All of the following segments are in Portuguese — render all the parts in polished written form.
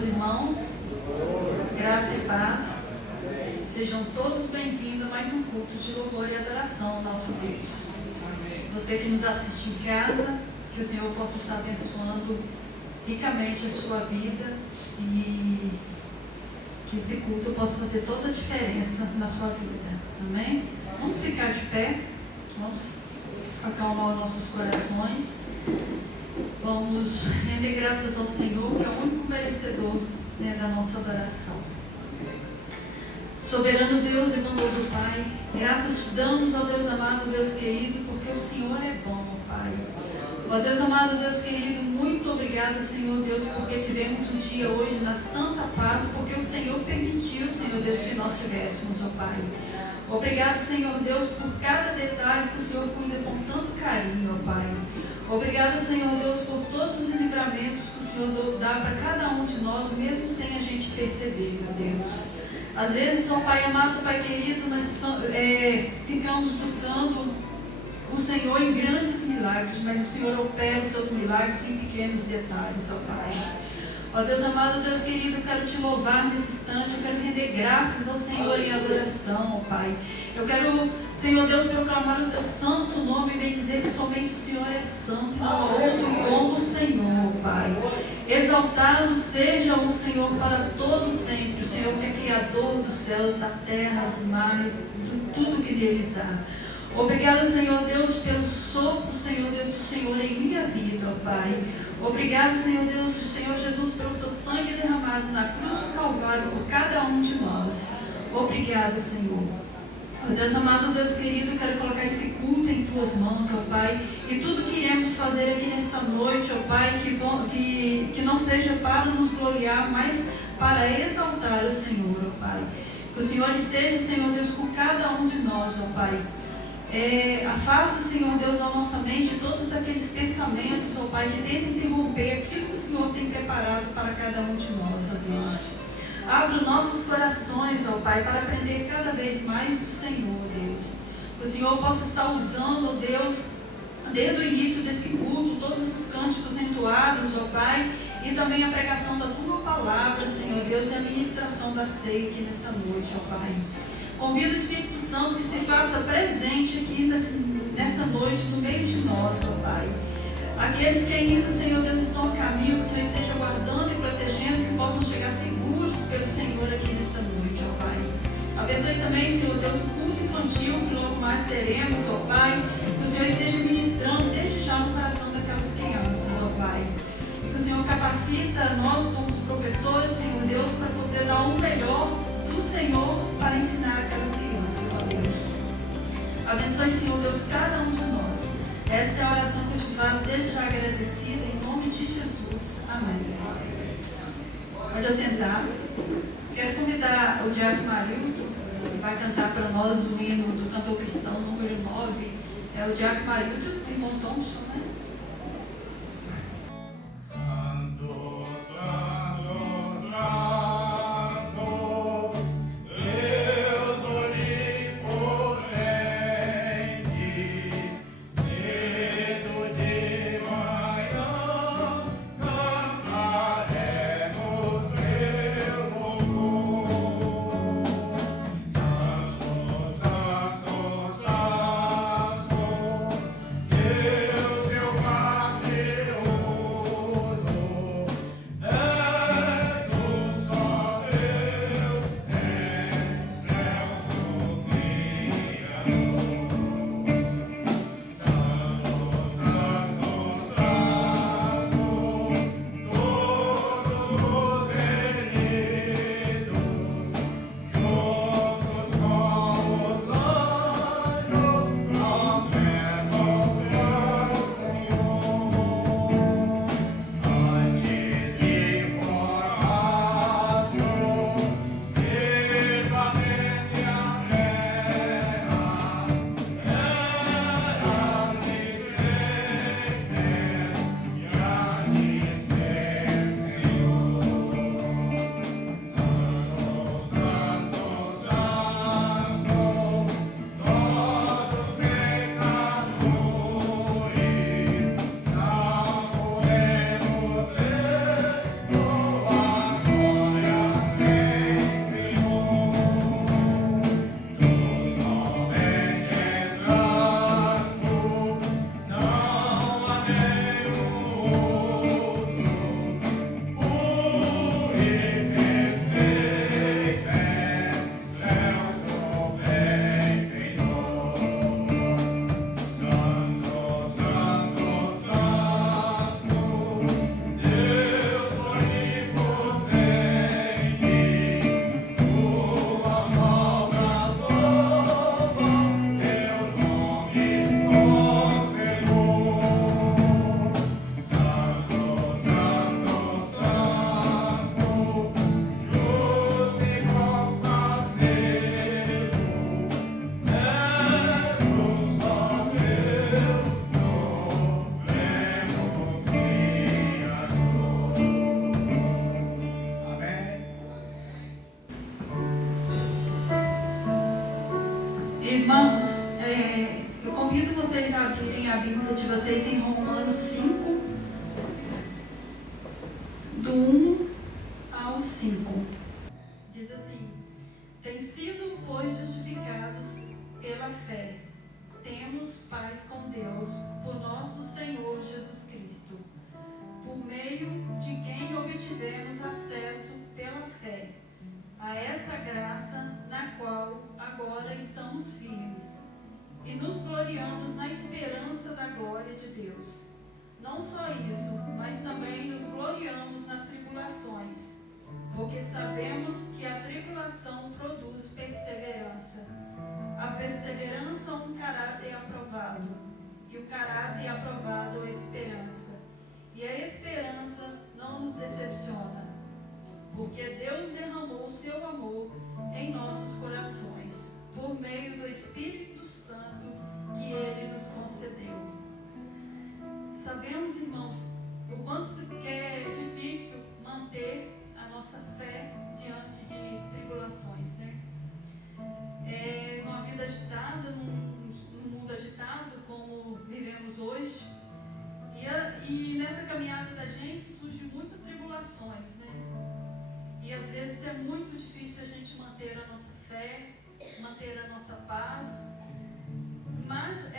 meus irmãos, graça e paz, sejam todos bem-vindos a mais um culto de louvor e adoração ao nosso Deus. Você que nos assiste em casa, que o Senhor possa estar abençoando ricamente a sua vida e que esse culto possa fazer toda a diferença na sua vida. Amém? Vamos ficar de pé, vamos acalmar os nossos corações, vamos render graças ao Senhor, que é o único merecedor, da nossa adoração. Soberano Deus e bondoso Pai, graças te damos, ó Deus amado, Deus querido, porque o Senhor é bom, ó Pai. Ó Deus amado, Deus querido, muito obrigada, Senhor Deus, porque tivemos um dia hoje na santa paz, porque o Senhor permitiu, Senhor Deus, que nós tivéssemos, ó Pai. Obrigado, Senhor Deus, por cada detalhe que o Senhor cuida com tanto carinho, ó Pai. Obrigada, Senhor Deus, por todos os livramentos que o Senhor dá para cada um de nós, mesmo sem a gente perceber, meu Deus. Às vezes, ó Pai amado, Pai querido, nós ficamos buscando o Senhor em grandes milagres, mas o Senhor opera os seus milagres em pequenos detalhes, ó Pai. Ó Deus amado, Deus querido, eu quero te louvar nesse instante, eu quero render graças ao Senhor em adoração, ó Pai. Eu quero, Senhor Deus, proclamar o teu santo nome e bem dizer que somente o Senhor é santo e não há outro como o Senhor, Pai. Exaltado seja o Senhor para todo sempre, o Senhor que é Criador dos céus, da terra, do mar, de tudo que neles há. Obrigada, Senhor Deus, pelo sopro, Senhor Deus, do Senhor em minha vida, ó Pai. Obrigada, Senhor Deus, Senhor Jesus, pelo seu sangue derramado na cruz do Calvário por cada um de nós. Obrigada, Senhor. Ó Deus amado, Deus querido, quero colocar esse culto em tuas mãos, ó Pai, e tudo que iremos fazer aqui nesta noite, ó Pai, que não seja para nos gloriar, mas para exaltar o Senhor, ó Pai. Que o Senhor esteja, Senhor Deus, com cada um de nós, ó Pai. Afasta, Senhor Deus, da nossa mente todos aqueles pensamentos, ó Pai, que tentam interromper aquilo que o Senhor tem preparado para cada um de nós, ó Deus. Abra os nossos corações, ó Pai, para aprender cada vez mais do Senhor, Deus. Que o Senhor possa estar usando, ó Deus, desde o início desse culto, todos os cânticos entoados, ó Pai, e também a pregação da Tua Palavra, Senhor Deus, e a ministração da ceia aqui nesta noite, ó Pai. Convido o Espírito Santo que se faça presente aqui nessa noite, no meio de nós, ó Pai. Aqueles que ainda, Senhor Deus, estão a caminho, que o Senhor esteja guardando e protegendo, que possam chegar seguros pelo Senhor aqui nesta noite, ó Pai. Abençoe também, Senhor Deus, o culto infantil que logo mais teremos, ó Pai. Que o Senhor esteja ministrando desde já no coração daquelas crianças, ó Pai. E que o Senhor capacita nós como professores, Senhor Deus, para poder dar o melhor do Senhor para ensinar aquelas crianças, ó Deus. Abençoe, Senhor Deus, cada um de nós. Essa é a oração que eu te faço, desde já agradecida, em nome de Jesus. Amém. Pode assentar. Quero convidar o Diácono Marildo, que vai cantar para nós o hino do cantor cristão número 9. É o Diácono Marildo e irmão Thompson, né? Deus, eu Irmãos, eu convido vocês a abrirem a Bíblia de vocês em Romanos 5, do 1 ao 5. Diz assim: tem sido, pois, justificados pela fé, temos paz com Deus, por nosso Senhor Jesus Cristo, por meio de quem obtivemos acesso pela fé a essa graça na qual agora estamos firmes e nos gloriamos na esperança da glória de Deus. Não só isso, mas também nos gloriamos nas tribulações, porque sabemos que a tribulação produz perseverança. A perseverança, um caráter aprovado, e o caráter aprovado, a esperança. E a esperança não nos decepciona, porque Deus derramou o seu amor em nossos corações, por meio do Espírito Santo que Ele nos concedeu. Sabemos, irmãos, o quanto que é difícil manter a nossa fé diante de tribulações, né? Numa vida agitada, num mundo agitado como vivemos hoje, e nessa caminhada da gente surgem muitas tribulações, né? E às vezes é muito difícil a gente manter a nossa fé, manter a nossa paz. Mas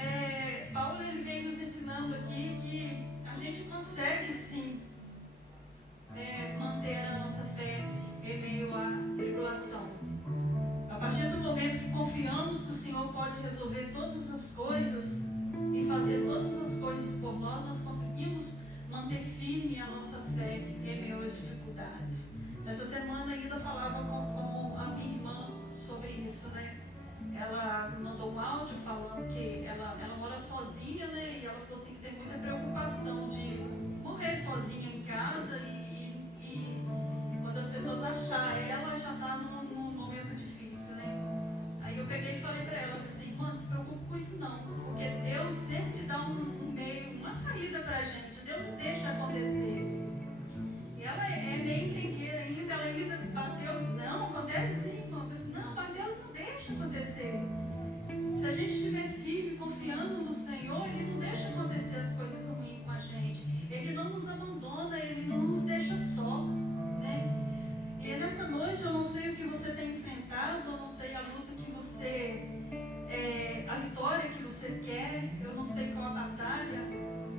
Paulo ele vem nos ensinando aqui que a gente consegue sim manter a nossa fé em meio à tribulação. A partir do momento que confiamos que o Senhor pode resolver todas as coisas e fazer todas as coisas por nós, nós conseguimos manter firme a nossa fé em meio às dificuldades. Essa semana ainda falava com a minha irmã sobre isso, né? Ela mandou um áudio falando que ela mora sozinha, né? E ela falou assim que tem muita preocupação de morrer sozinha em casa e quando as pessoas acharem ela já está num momento difícil, né? Aí eu peguei e falei para ela, falei assim, irmã, não se preocupe com isso não, porque Deus sempre dá um meio, uma saída para a gente, Deus não deixa acontecer. E ela é meio encrenqueira ainda, ela ainda bateu, não, acontece sim, irmão. Não, mas Deus não deixa acontecer. Se a gente estiver firme, confiando no Senhor, Ele não deixa acontecer as coisas ruins com a gente. Ele não nos abandona, Ele não nos deixa só, né? E nessa noite eu não sei o que você tem enfrentado, eu não sei a luta que você, a vitória que você quer, eu não sei qual a batalha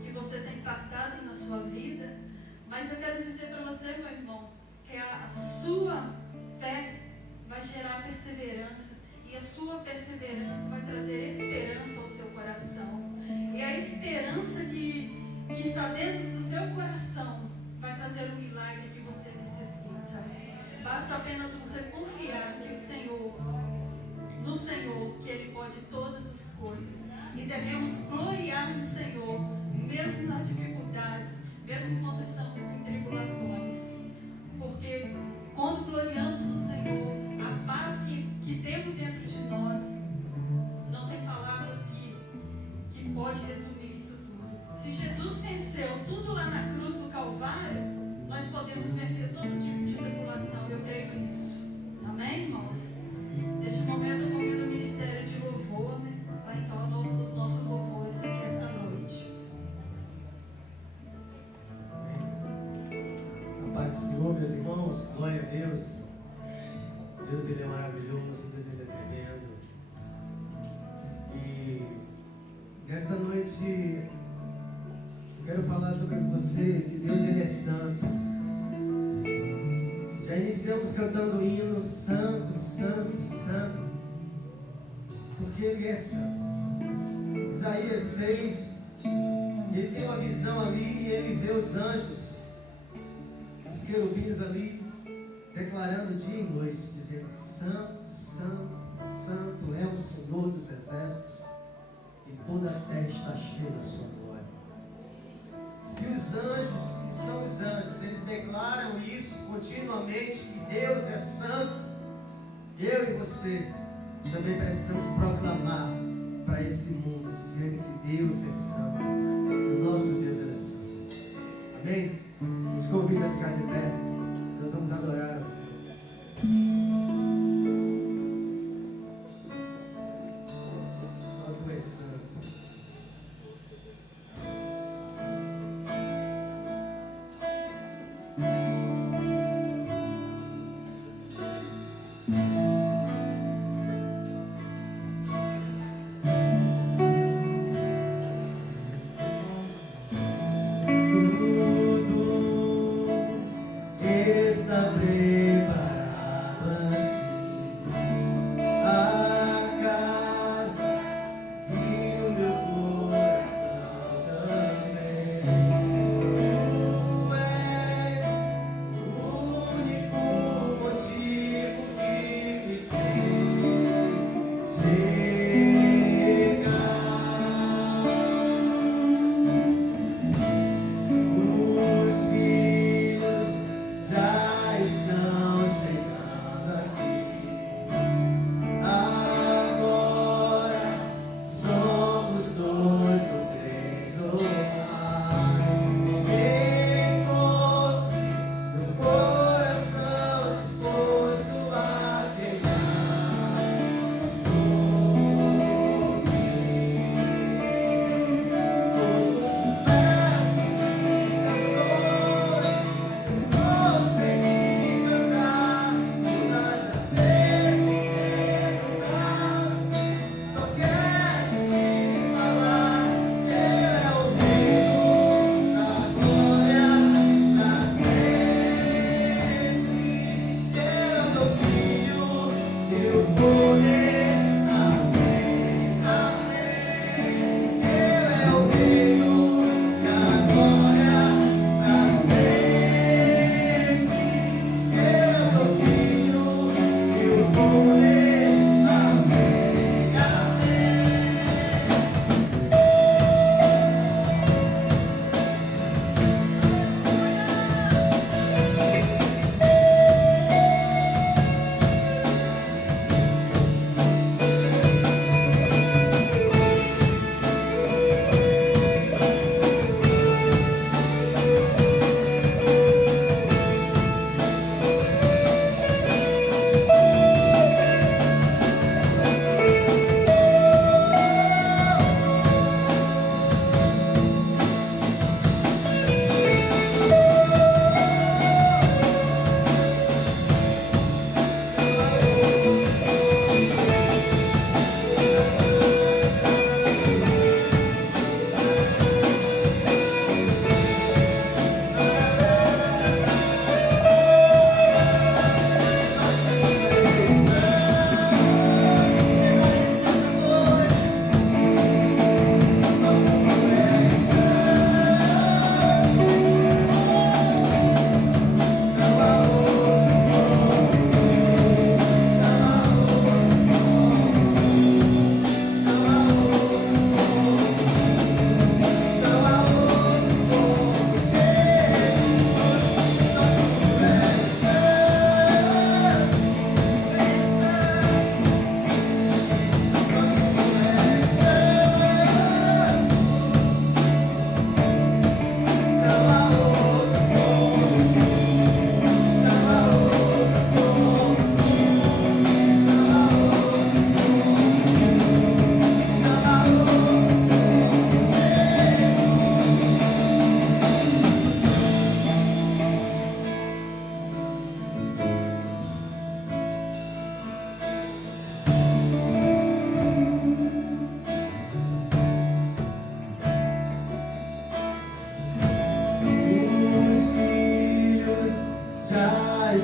que você tem passado na sua vida. Mas eu quero dizer para você, meu irmão, que a sua fé vai gerar perseverança. E a sua perseverança vai trazer esperança ao seu coração. E a esperança que está dentro do seu coração vai trazer o milagre que você necessita. Basta apenas você confiar que no Senhor, que Ele pode todas as coisas. E devemos gloriar no Senhor, mesmo nas dificuldades, mesmo quando estamos em tribulações, porque quando gloriamos no Senhor, a paz que temos dentro de nós, não tem palavras que pode resumir isso tudo. Se Jesus venceu tudo lá na cruz do Calvário, nós podemos vencer todo tipo de tribulação, eu creio nisso. Amém, irmãos? Neste momento eu convido o ministério de louvor, né, para entoar os nossos louvores aqui essa noite. Paz do Senhor, meus irmãos, glória a Deus. Deus, Ele é maravilhoso, Deus, Ele é tremendo. E nesta noite eu quero falar sobre você, que Deus, Ele é santo. Já iniciamos cantando o hino Santo, Santo, Santo, porque Ele é santo. Isaías 6, ele tem uma visão ali e ele vê os anjos, os querubins ali, declarando dia e noite, dizendo: Santo, Santo, Santo é o Senhor dos exércitos, e toda a terra está cheia da sua glória. Se os anjos, que são os anjos, eles declaram isso continuamente, que Deus é santo, eu e você também precisamos proclamar para esse mundo, dizendo que Deus é santo, o nosso Deus é santo. Amém? Nos convido a ficar de pé. Nós vamos adorar o Senhor.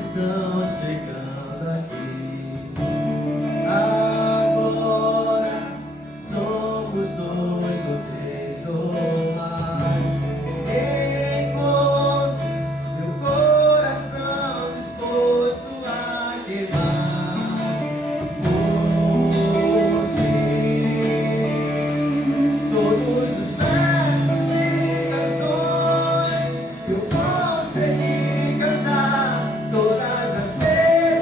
estão chegando aqui. Agora somos dois ou três ou mais. Encontro meu coração disposto a queimar. Hoje, todos os versos e canções que eu consegui cantar, todas as vezes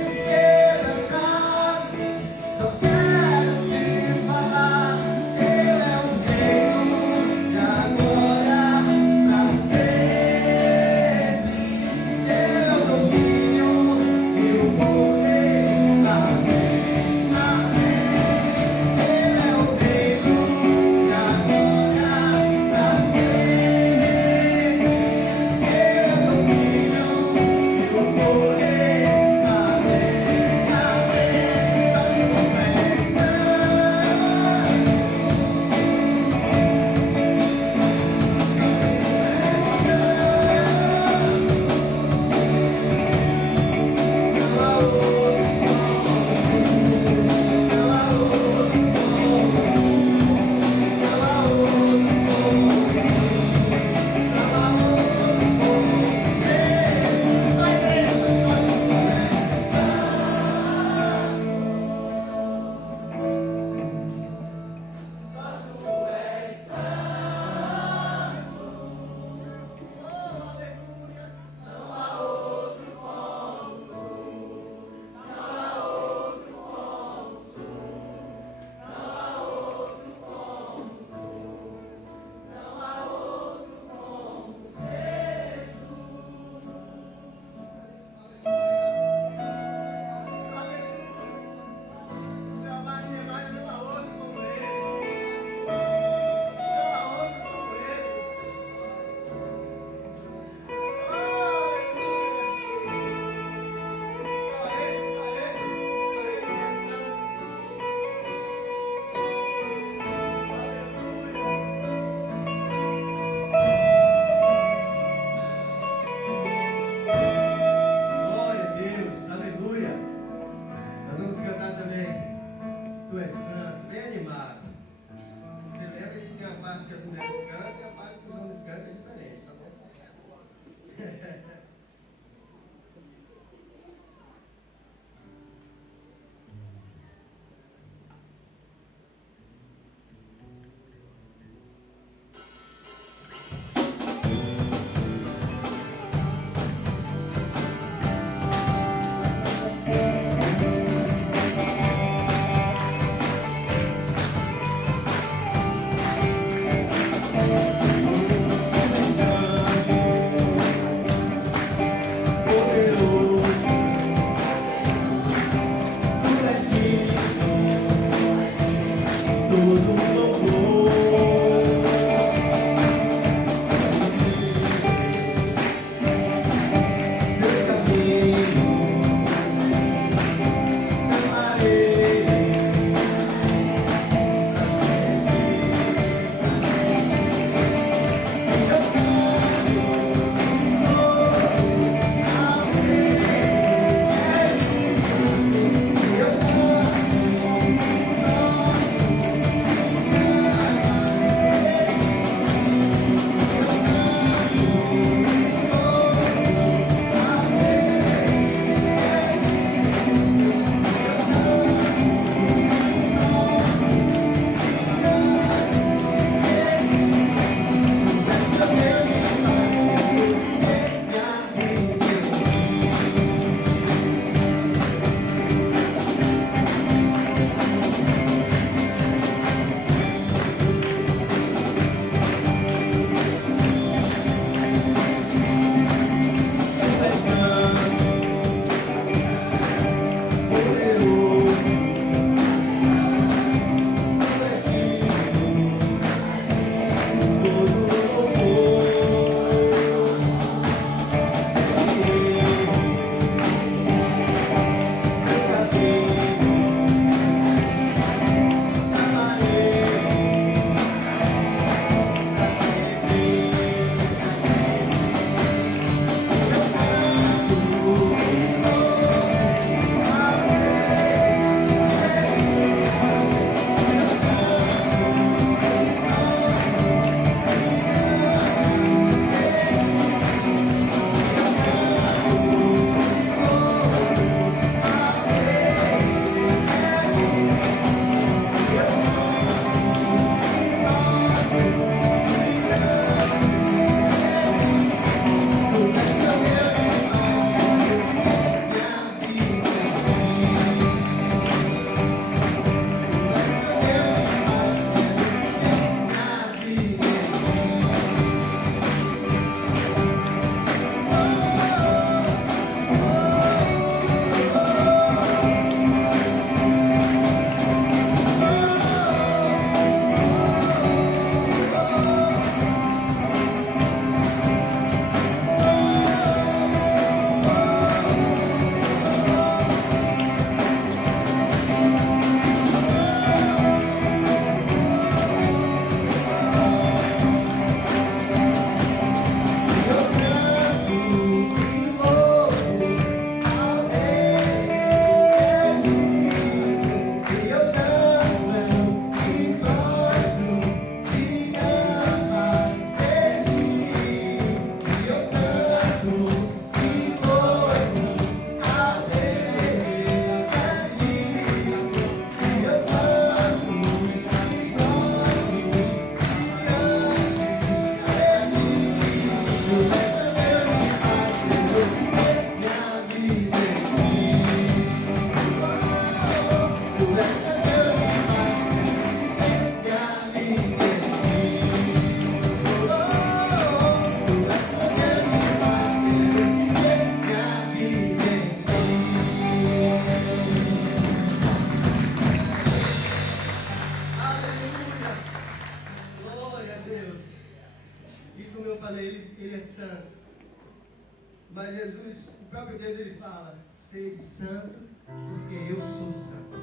Mas Jesus, o próprio Deus, ele fala: sede santo, porque eu sou santo.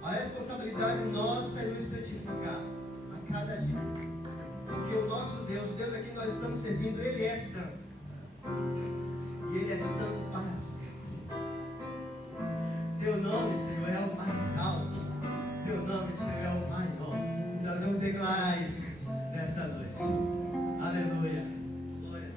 A responsabilidade nossa é nos santificar a cada dia. Porque o nosso Deus, o Deus a quem nós estamos servindo, Ele é santo. E Ele é santo para sempre. Teu nome, Senhor, é o mais alto. Teu nome, Senhor, é o maior. Nós vamos declarar isso nessa noite. Aleluia. Glória a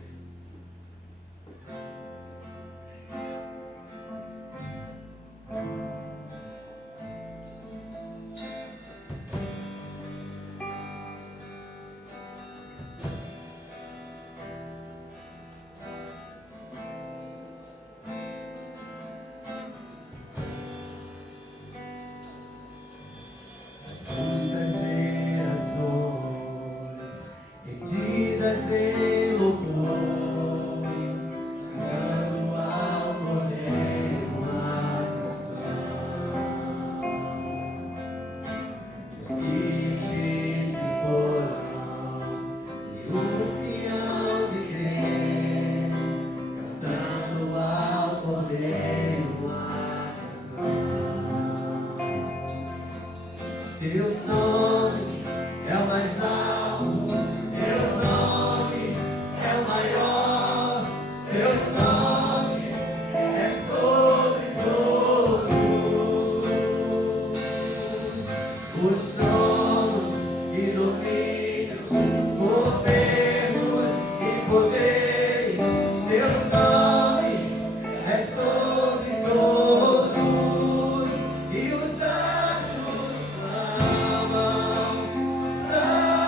em louvor, cantando ao Cordeiro uma canção. Os que te se foram e os que hão de crer, cantando ao Cordeiro uma canção. Teu nome é o mais alto. Teu nome é o maior, teu nome é sobre todos os tronos e domínios, governos e poderes. Teu nome é sobre todos e os anjos clamam. Santo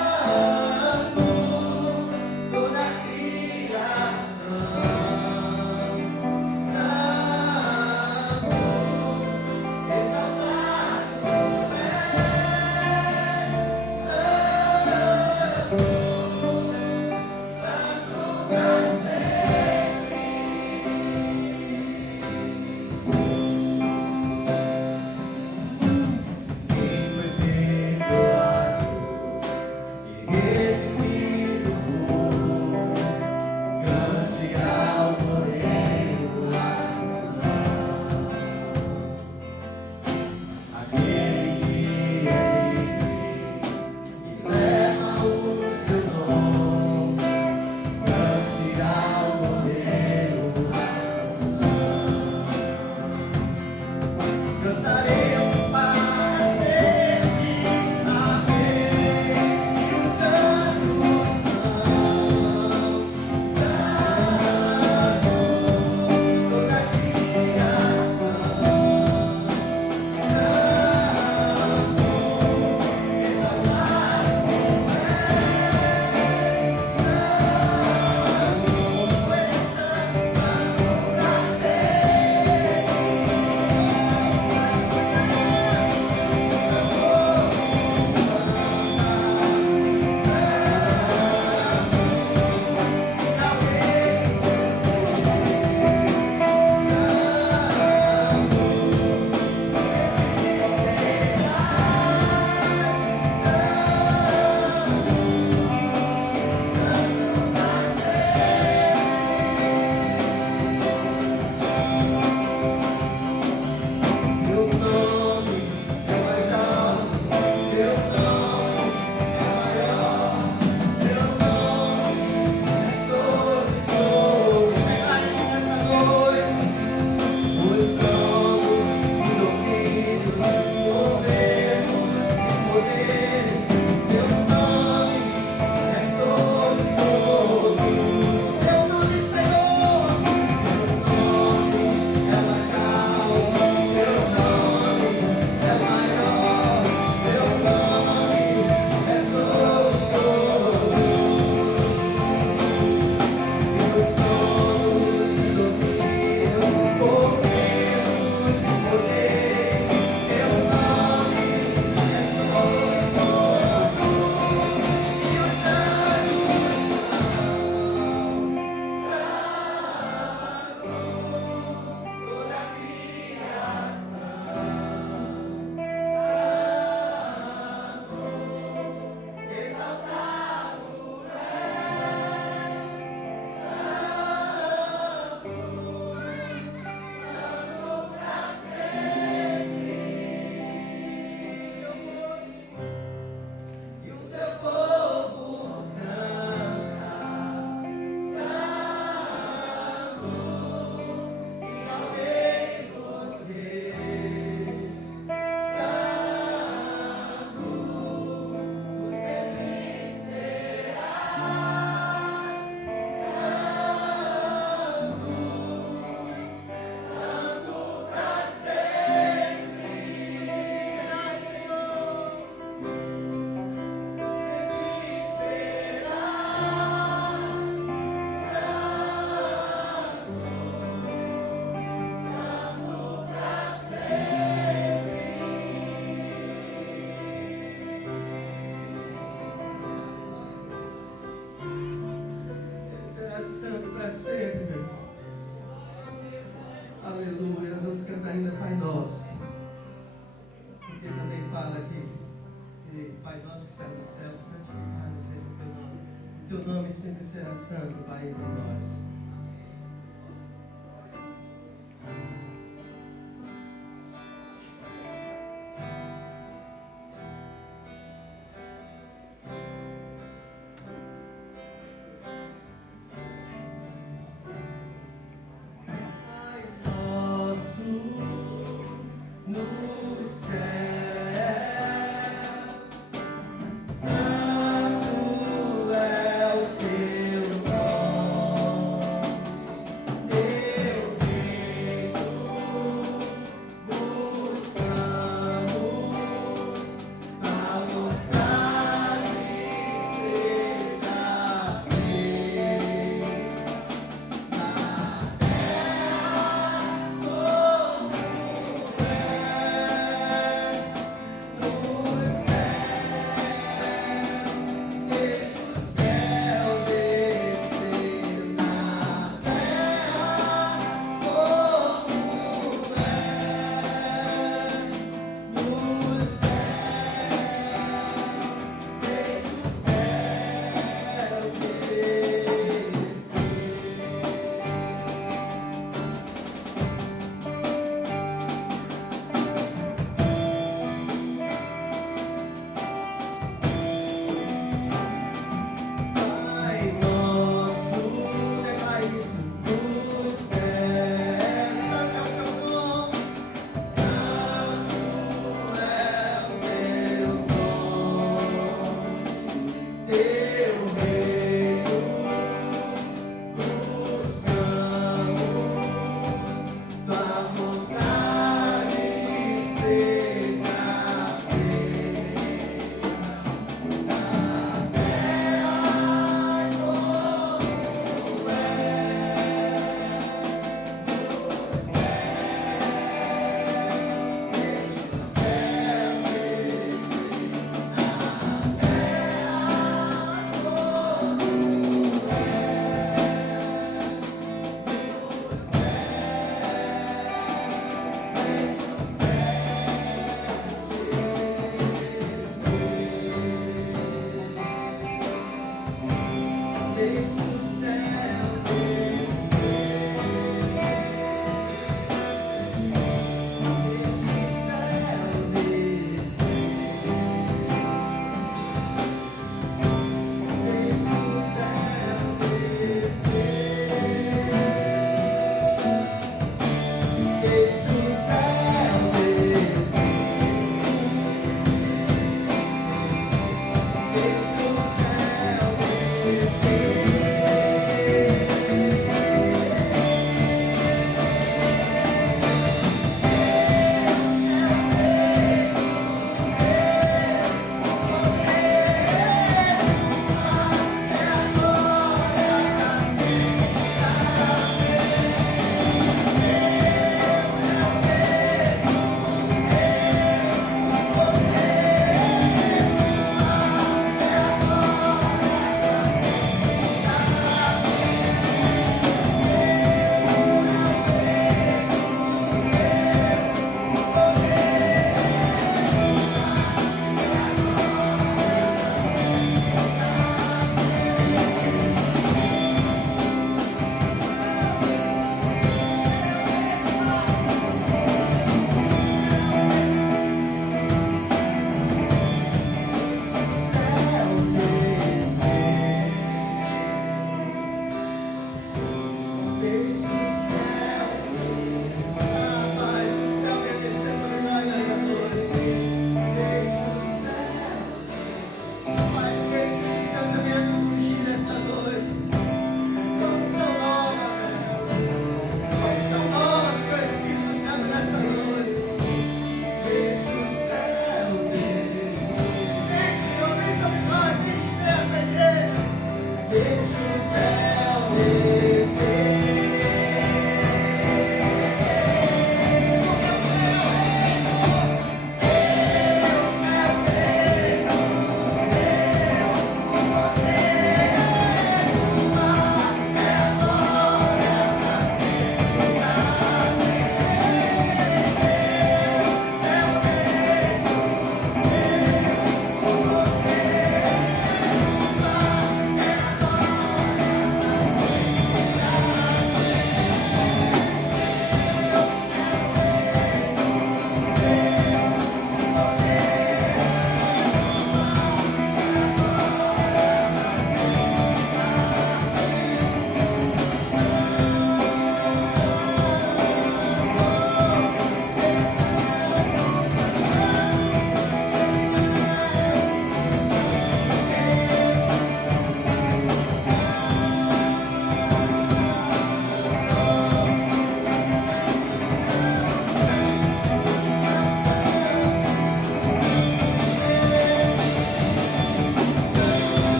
santo para sempre, meu irmão. Aleluia. Nós vamos cantar ainda Pai Nosso. Porque também fala aqui, Pai Nosso que está no céu, santificado seja o teu nome. O teu nome sempre será santo, Pai, entre nós.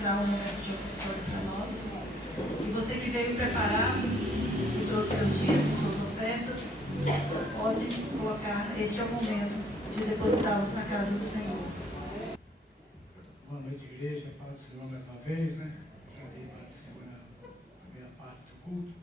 ministrar um momento de ofertório para nós. E você que veio preparado, que trouxe seus dízimos, suas ofertas, pode colocar. Este é o momento de depositá-los na casa do Senhor. Boa noite, igreja. Paz do Senhor mais uma vez, né? Já dei paz do Senhor na primeira parte do culto.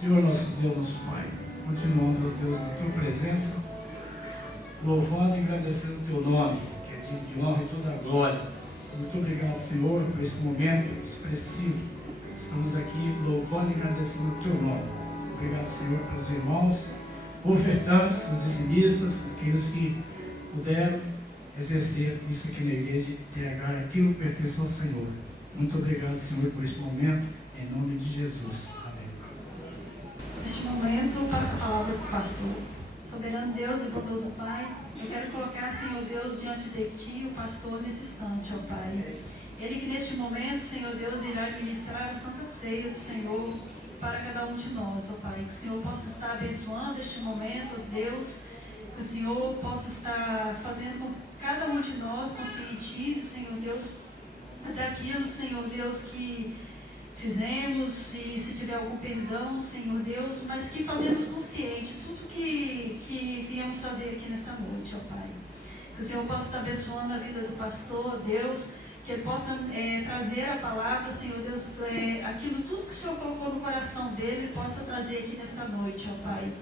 Senhor, nosso Deus, nosso Pai, continuamos, ó Deus, na Tua presença, louvando e agradecendo o Teu nome, que é digno de honra e toda a glória. Muito obrigado, Senhor, por esse momento expressivo. Estamos aqui louvando e agradecendo o Teu nome. Obrigado, Senhor, pelos irmãos ofertantes, os dizimistas, aqueles que puderam exercer isso aqui na igreja, entregar aquilo que pertence ao Senhor. Muito obrigado, Senhor, por esse momento, em nome de Jesus. Neste momento, eu passo a palavra para o pastor. Soberano Deus e bondoso Pai, eu quero colocar, Senhor Deus, diante de Ti, o pastor, nesse instante, ó Pai. Ele que neste momento, Senhor Deus, irá ministrar a Santa Ceia do Senhor, para cada um de nós, ó Pai. Que o Senhor possa estar abençoando este momento, ó Deus. Que o Senhor possa estar fazendo com que cada um de nós conscientize, Senhor Deus, daquilo, Senhor Deus, que fizemos, e se tiver algum perdão, Senhor Deus, mas que fazemos consciente tudo que viemos fazer aqui nessa noite, ó Pai. Que o Senhor possa estar abençoando a vida do pastor, Deus, que ele possa trazer a palavra, Senhor Deus, aquilo tudo que o Senhor colocou no coração dele, ele possa trazer aqui nesta noite, ó Pai.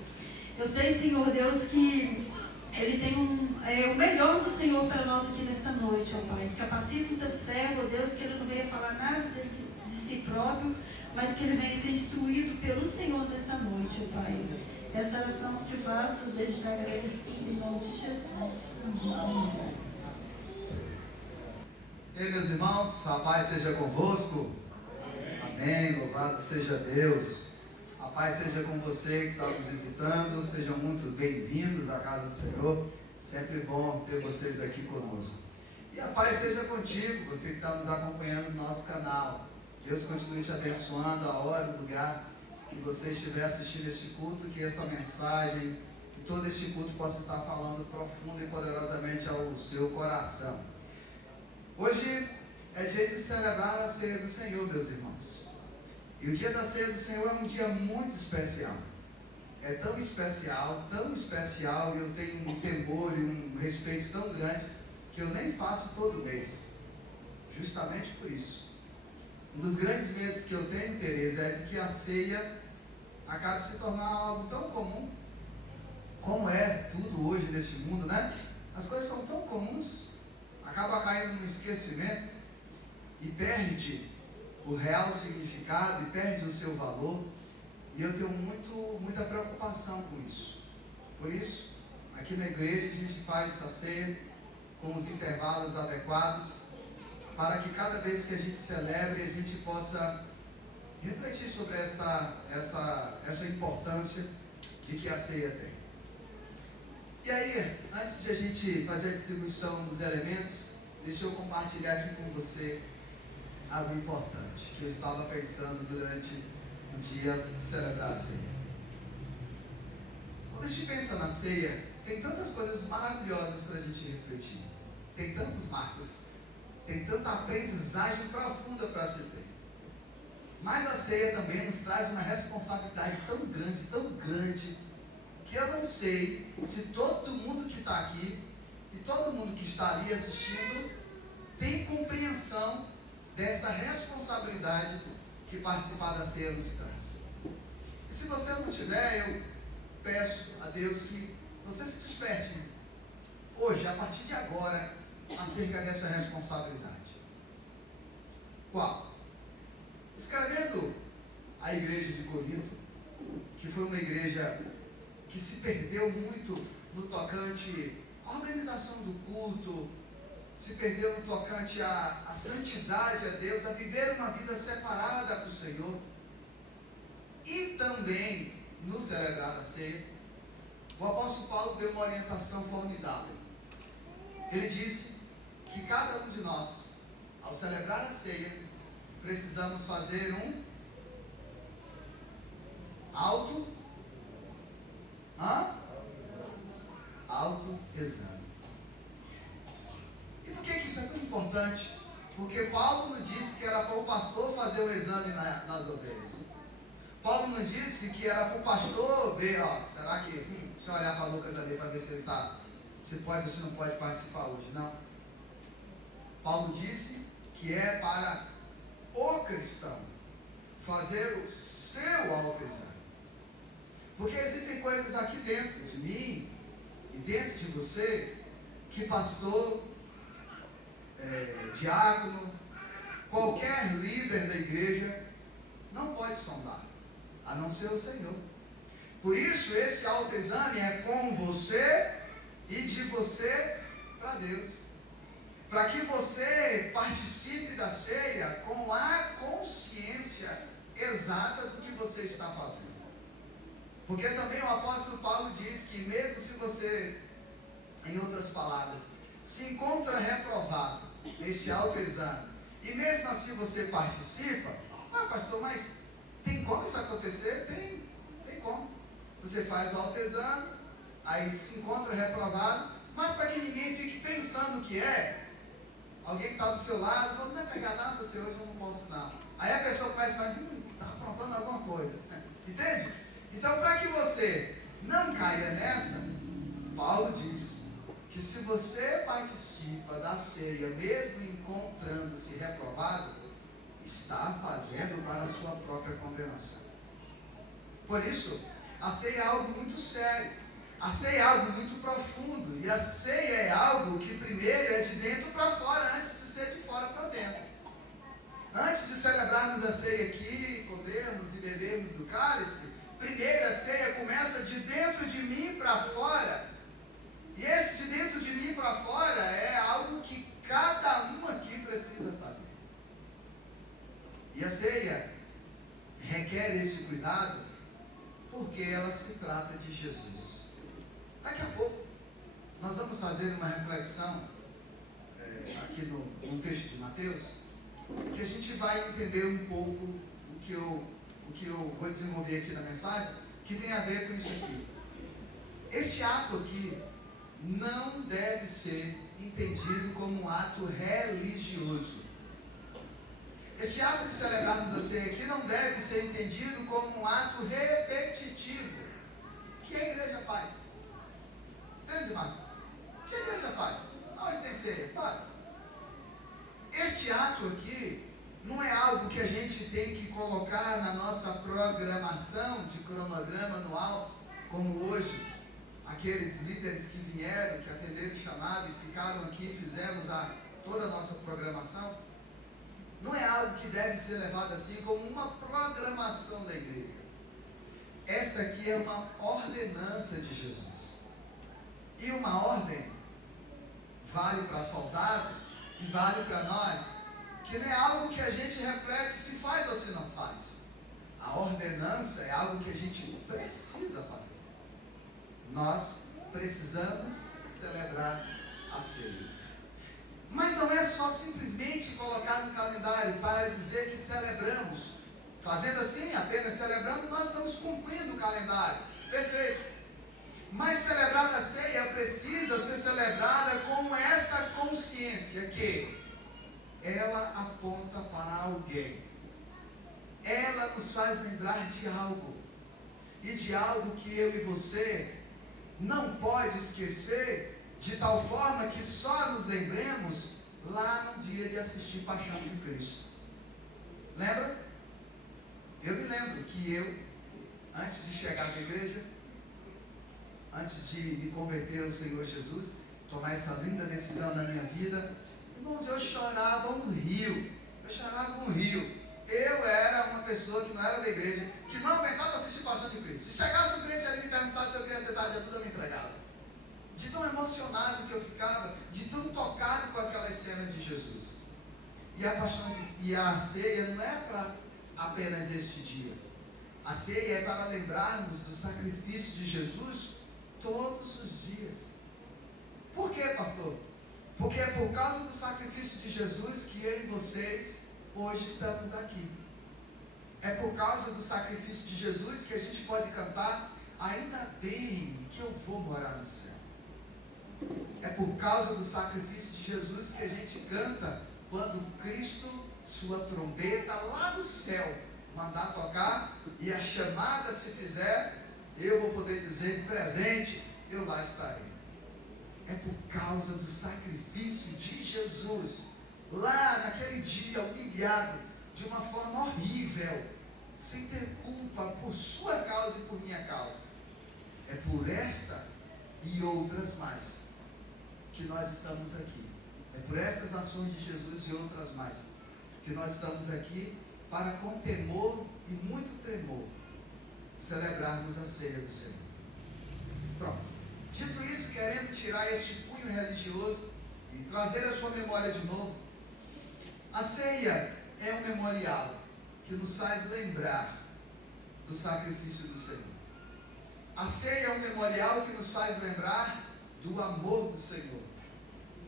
Eu sei, Senhor Deus, que ele tem o melhor do Senhor para nós aqui nesta noite, ó Pai. Capacita o teu servo, ó Deus, que ele não venha falar nada de si próprio, mas que ele venha ser instruído pelo Senhor nesta noite, ó Pai. Essa oração que te faço, desde já agradecido, em nome de Jesus. Amém. Ei, meus irmãos, a paz seja convosco. Amém. Louvado seja Deus. A paz seja com você que está nos visitando. Sejam muito bem-vindos à casa do Senhor. Sempre bom ter vocês aqui conosco. E a paz seja contigo, você que está nos acompanhando no nosso canal. Deus continue te abençoando a hora, o lugar que você estiver assistindo este culto, que esta mensagem, que todo este culto possa estar falando profunda e poderosamente ao seu coração. Hoje é dia de celebrar a ceia do Senhor, meus irmãos. E o dia da ceia do Senhor é um dia muito especial. É tão especial, e eu tenho um temor e um respeito tão grande, que eu nem faço todo mês. Justamente por isso. Um dos grandes medos que eu tenho, Tereza, é de que a ceia acabe se tornando algo tão comum, como é tudo hoje nesse mundo, né? As coisas são tão comuns, acaba caindo no esquecimento e perde o real significado e perde o seu valor. E eu tenho muita preocupação com isso. Por isso, aqui na igreja a gente faz essa ceia com os intervalos adequados, para que cada vez que a gente celebre, a gente possa refletir sobre essa importância de que a ceia tem. E aí, antes de a gente fazer a distribuição dos elementos, deixa eu compartilhar aqui com você algo importante, que eu estava pensando durante o dia de celebrar a ceia. Quando a gente pensa na ceia, tem tantas coisas maravilhosas para a gente refletir. Tem tantos marcos, tem tanta aprendizagem profunda para se ter. Mas a ceia também nos traz uma responsabilidade tão grande, que eu não sei se todo mundo que está aqui e todo mundo que está ali assistindo tem compreensão dessa responsabilidade que participar da ceia nos traz. E se você não tiver, eu peço a Deus que você se desperte hoje, a partir de agora, acerca dessa responsabilidade. Qual? Escrevendo a igreja de Corinto, que foi uma igreja que se perdeu muito no tocante à organização do culto, se perdeu no tocante à santidade a Deus, a viver uma vida separada para o Senhor, e também no celebrar a ceia, o apóstolo Paulo deu uma orientação formidável. Ele disse que cada um de nós, ao celebrar a ceia, precisamos fazer um autoexame. E por que isso é tão importante? Porque Paulo não disse que era para o pastor fazer o exame nas ovelhas. Paulo não disse que era para o pastor ver, será que, deixa eu olhar para Lucas ali para ver se ele está, se pode ou se não pode participar hoje. Não. Paulo disse que é para o cristão fazer o seu autoexame. Porque existem coisas aqui dentro de mim e dentro de você que pastor, diácono, qualquer líder da igreja não pode sondar, a não ser o Senhor. Por isso esse autoexame é com você e de você para Deus, para que você participe da ceia com a consciência exata do que você está fazendo. Porque também o apóstolo Paulo diz que mesmo se você, em outras palavras, se encontra reprovado nesse autoexame, e mesmo assim você participa, pastor, mas Tem como isso acontecer? Tem como. Você faz o autoexame, aí se encontra reprovado, mas para que ninguém fique pensando que alguém que está do seu lado, falando, não vai pegar nada você hoje, eu não posso não. Aí a pessoa começa a está aprontando alguma coisa. Entende? Então, para que você não caia nessa, Paulo diz que se você participa da ceia, mesmo encontrando-se reprovado, está fazendo para a sua própria condenação. Por isso, a ceia é algo muito sério. A ceia é algo muito profundo. E a ceia é algo que primeiro é de dentro para fora, antes de ser de fora para dentro. Antes de celebrarmos a ceia aqui, comermos e bebermos do cálice, primeiro a ceia começa de dentro de mim para fora. E esse de dentro de mim para fora é algo que cada um aqui precisa fazer. E a ceia requer esse cuidado porque ela se trata de Jesus. Daqui a pouco nós vamos fazer uma reflexão aqui no texto de Mateus, que a gente vai entender um pouco o que eu vou desenvolver aqui na mensagem, que tem a ver com isso aqui. Esse ato aqui não deve ser entendido como um ato religioso. Esse ato de celebrarmos a ceia aqui não deve ser entendido como um ato repetitivo. O que a igreja faz? Entende, Marcos? O que a igreja faz? Hoje tem ceia, para. Este ato aqui não é algo que a gente tem que colocar na nossa programação de cronograma anual, como hoje, aqueles líderes que vieram, que atenderam o chamado e ficaram aqui e fizemos toda a nossa programação. Não é algo que deve ser levado assim como uma programação da igreja. Esta aqui é uma ordenança de Jesus. E uma ordem vale para soldado e vale para nós, que não é algo que a gente reflete se faz ou se não faz. A ordenança é algo que a gente precisa fazer. Nós precisamos celebrar a ceia. Mas não é só simplesmente colocar no calendário para dizer que celebramos. Fazendo assim, apenas celebrando, nós estamos cumprindo o calendário. Perfeito. Mas celebrar a ceia precisa ser celebrada com esta consciência que ela aponta para alguém. Ela nos faz lembrar de algo. E de algo que eu e você não pode esquecer, de tal forma que só nos lembremos lá no dia de assistir Paixão de Cristo. Lembra? Eu me lembro que antes de chegar na igreja, antes de me converter ao Senhor Jesus, tomar essa linda decisão na minha vida, irmãos, eu chorava um rio. Eu era uma pessoa que não era da igreja, que não aguentava assistir Paixão de Cristo. Se chegasse um crente ali e me perguntasse se eu queria aceitar Jesus, eu me entregava. De tão emocionado que eu ficava, de tão tocado com aquelas cenas de Jesus. E a ceia não é para apenas este dia. A ceia é para lembrarmos do sacrifício de Jesus todos os dias. Por quê, pastor? Porque é por causa do sacrifício de Jesus que eu e vocês hoje estamos aqui. É por causa do sacrifício de Jesus que a gente pode cantar: ainda bem que eu vou morar no céu. É por causa do sacrifício de Jesus que a gente canta quando Cristo, sua trombeta lá do céu, mandar tocar e a chamada se fizer, eu vou poder dizer presente, eu lá estarei. É por causa do sacrifício de Jesus, lá naquele dia humilhado, de uma forma horrível, sem ter culpa, por sua causa e por minha causa. É por esta e outras mais que nós estamos aqui. É por essas ações de Jesus e outras mais que nós estamos aqui, para com temor e muito tremor celebrarmos a ceia do Senhor. Pronto. Dito isso, querendo tirar este cunho religioso e trazer a sua memória de novo, a ceia é um memorial que nos faz lembrar do sacrifício do Senhor. A ceia é um memorial que nos faz lembrar do amor do Senhor.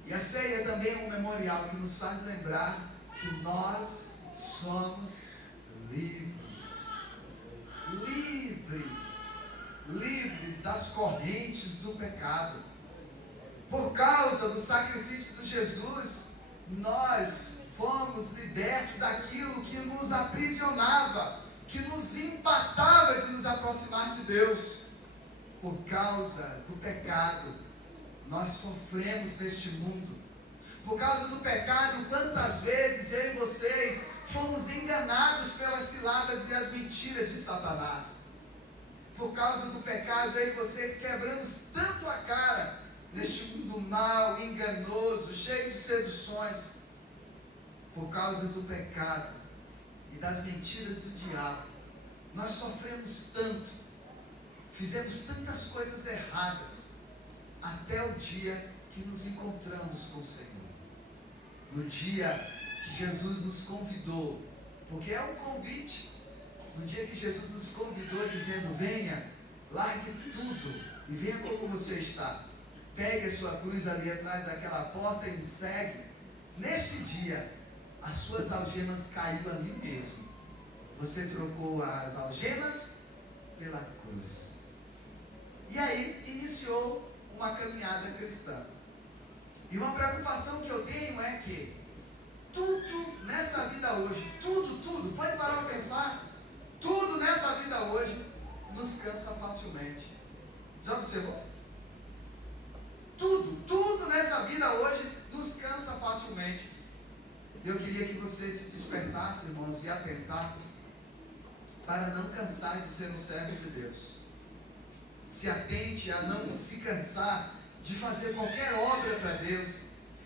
E a ceia também é um memorial que nos faz lembrar que nós somos livres. livres das correntes do pecado. Por causa do sacrifício de Jesus, nós fomos libertos daquilo que nos aprisionava, que nos empatava de nos aproximar de Deus. Por causa do pecado, nós sofremos neste mundo. Por causa do pecado, quantas vezes eu e vocês fomos enganados pelas ciladas e as mentiras de Satanás. Por causa do pecado, eu e vocês quebramos tanto a cara neste mundo mau, enganoso, cheio de seduções. Por causa do pecado e das mentiras do diabo, nós sofremos tanto, fizemos tantas coisas erradas, até o dia que nos encontramos com o Senhor. No dia que Jesus nos convidou, porque é um convite, no dia que Jesus nos convidou dizendo: venha, largue tudo e venha como você está. Pegue a sua cruz ali atrás daquela porta e me segue. Neste dia, as suas algemas caíram ali mesmo. Você trocou as algemas pela cruz. E aí iniciou uma caminhada cristã. E uma preocupação que eu tenho é que tudo nessa vida hoje, tudo, pode parar para pensar, tudo nessa vida hoje nos cansa facilmente. Já observou? Tudo nessa vida hoje nos cansa facilmente. Eu queria que você se despertasse, irmãos, e atentasse para não cansar de ser um servo de Deus. Se atente a não se cansar de fazer qualquer obra para Deus.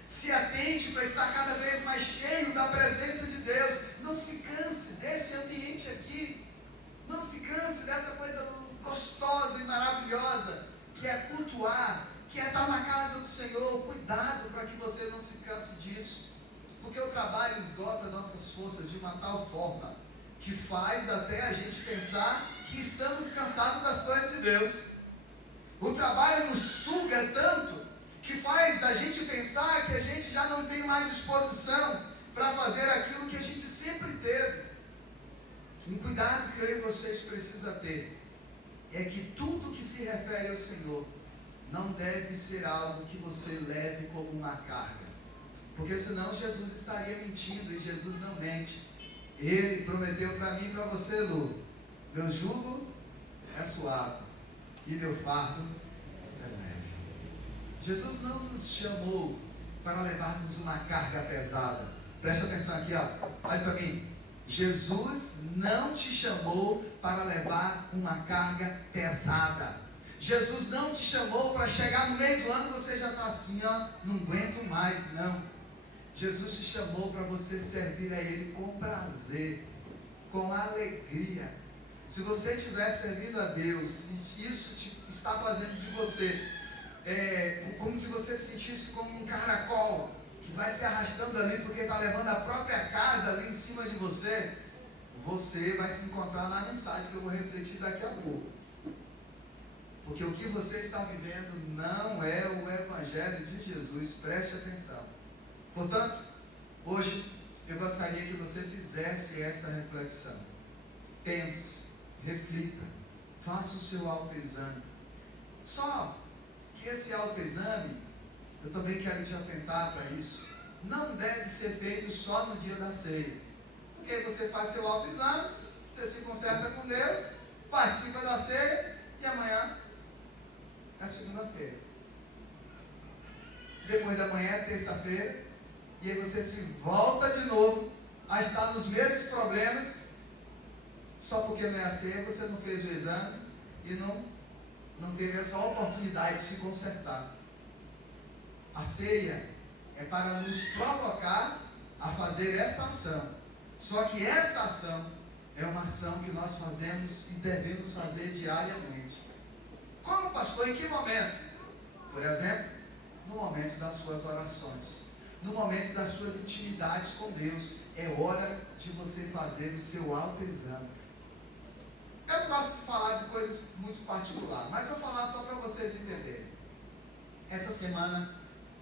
Se atente para estar cada vez mais cheio da presença de Deus. Não se canse desse ambiente aqui. Não se canse dessa coisa gostosa e maravilhosa que é cultuar, que é estar na casa do Senhor. Cuidado para que você não se canse disso, porque o trabalho esgota nossas forças de uma tal forma que faz até a gente pensar que estamos cansados das coisas de Deus. O trabalho nos suga tanto que faz a gente pensar que a gente já não tem mais disposição para fazer aquilo que a gente sempre teve. Um cuidado que eu e vocês precisam ter é que tudo que se refere ao Senhor não deve ser algo que você leve como uma carga, porque senão Jesus estaria mentindo, e Jesus não mente. Ele prometeu para mim e para você, Lu: meu jugo é suave e meu fardo é leve. Jesus não nos chamou para levarmos uma carga pesada. Preste atenção aqui, ó. Olha para mim. Jesus não te chamou para levar uma carga pesada. Jesus não te chamou para chegar no meio do ano e você já está assim, ó, não aguento mais, não. Jesus te chamou para você servir a Ele com prazer, com alegria. Se você estiver servindo a Deus e isso está fazendo de você, como se você se sentisse como um caracol que vai se arrastando ali porque está levando a própria casa ali em cima de você, você vai se encontrar na mensagem que eu vou refletir daqui a pouco. Porque o que você está vivendo não é o Evangelho de Jesus, preste atenção. Portanto, hoje eu gostaria que você fizesse esta reflexão. Pense, reflita, faça o seu autoexame. Só que esse autoexame, eu também quero te atentar para isso, não deve ser feito só no dia da ceia. Porque você faz seu autoexame, você se conserta com Deus, participa da ceia e amanhã é segunda-feira. Depois da manhã é terça-feira, e aí você se volta de novo a estar nos mesmos problemas, só porque não é a ceia, você não fez o exame e não teve essa oportunidade de se consertar. A ceia é para nos provocar a fazer esta ação. Só que esta ação é uma ação que nós fazemos e devemos fazer diariamente. Como, pastor? Em que momento? Por exemplo, no momento das suas orações, no momento das suas intimidades com Deus. É hora de você fazer o seu autoexame. Eu não gosto de falar de coisas muito particulares, mas vou falar só para vocês entenderem. Essa semana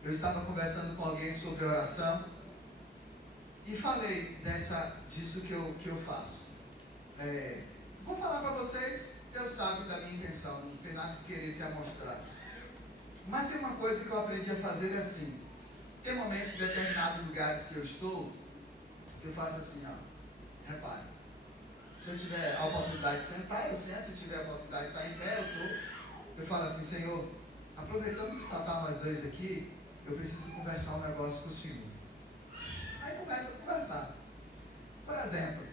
eu estava conversando com alguém sobre oração e falei disso que eu faço. Vou falar para vocês, Deus sabe da minha intenção, não tem nada de querer se amostrar. Mas tem uma coisa que eu aprendi a fazer assim. Tem momentos, em determinados lugares que eu estou, eu faço assim, ó. Repare. Se eu tiver a oportunidade de sentar, eu sento. Se eu tiver a oportunidade de estar em pé, eu falo assim, Senhor, aproveitando que está nós dois aqui, eu preciso conversar um negócio com o Senhor. Aí começa a conversar. Por exemplo,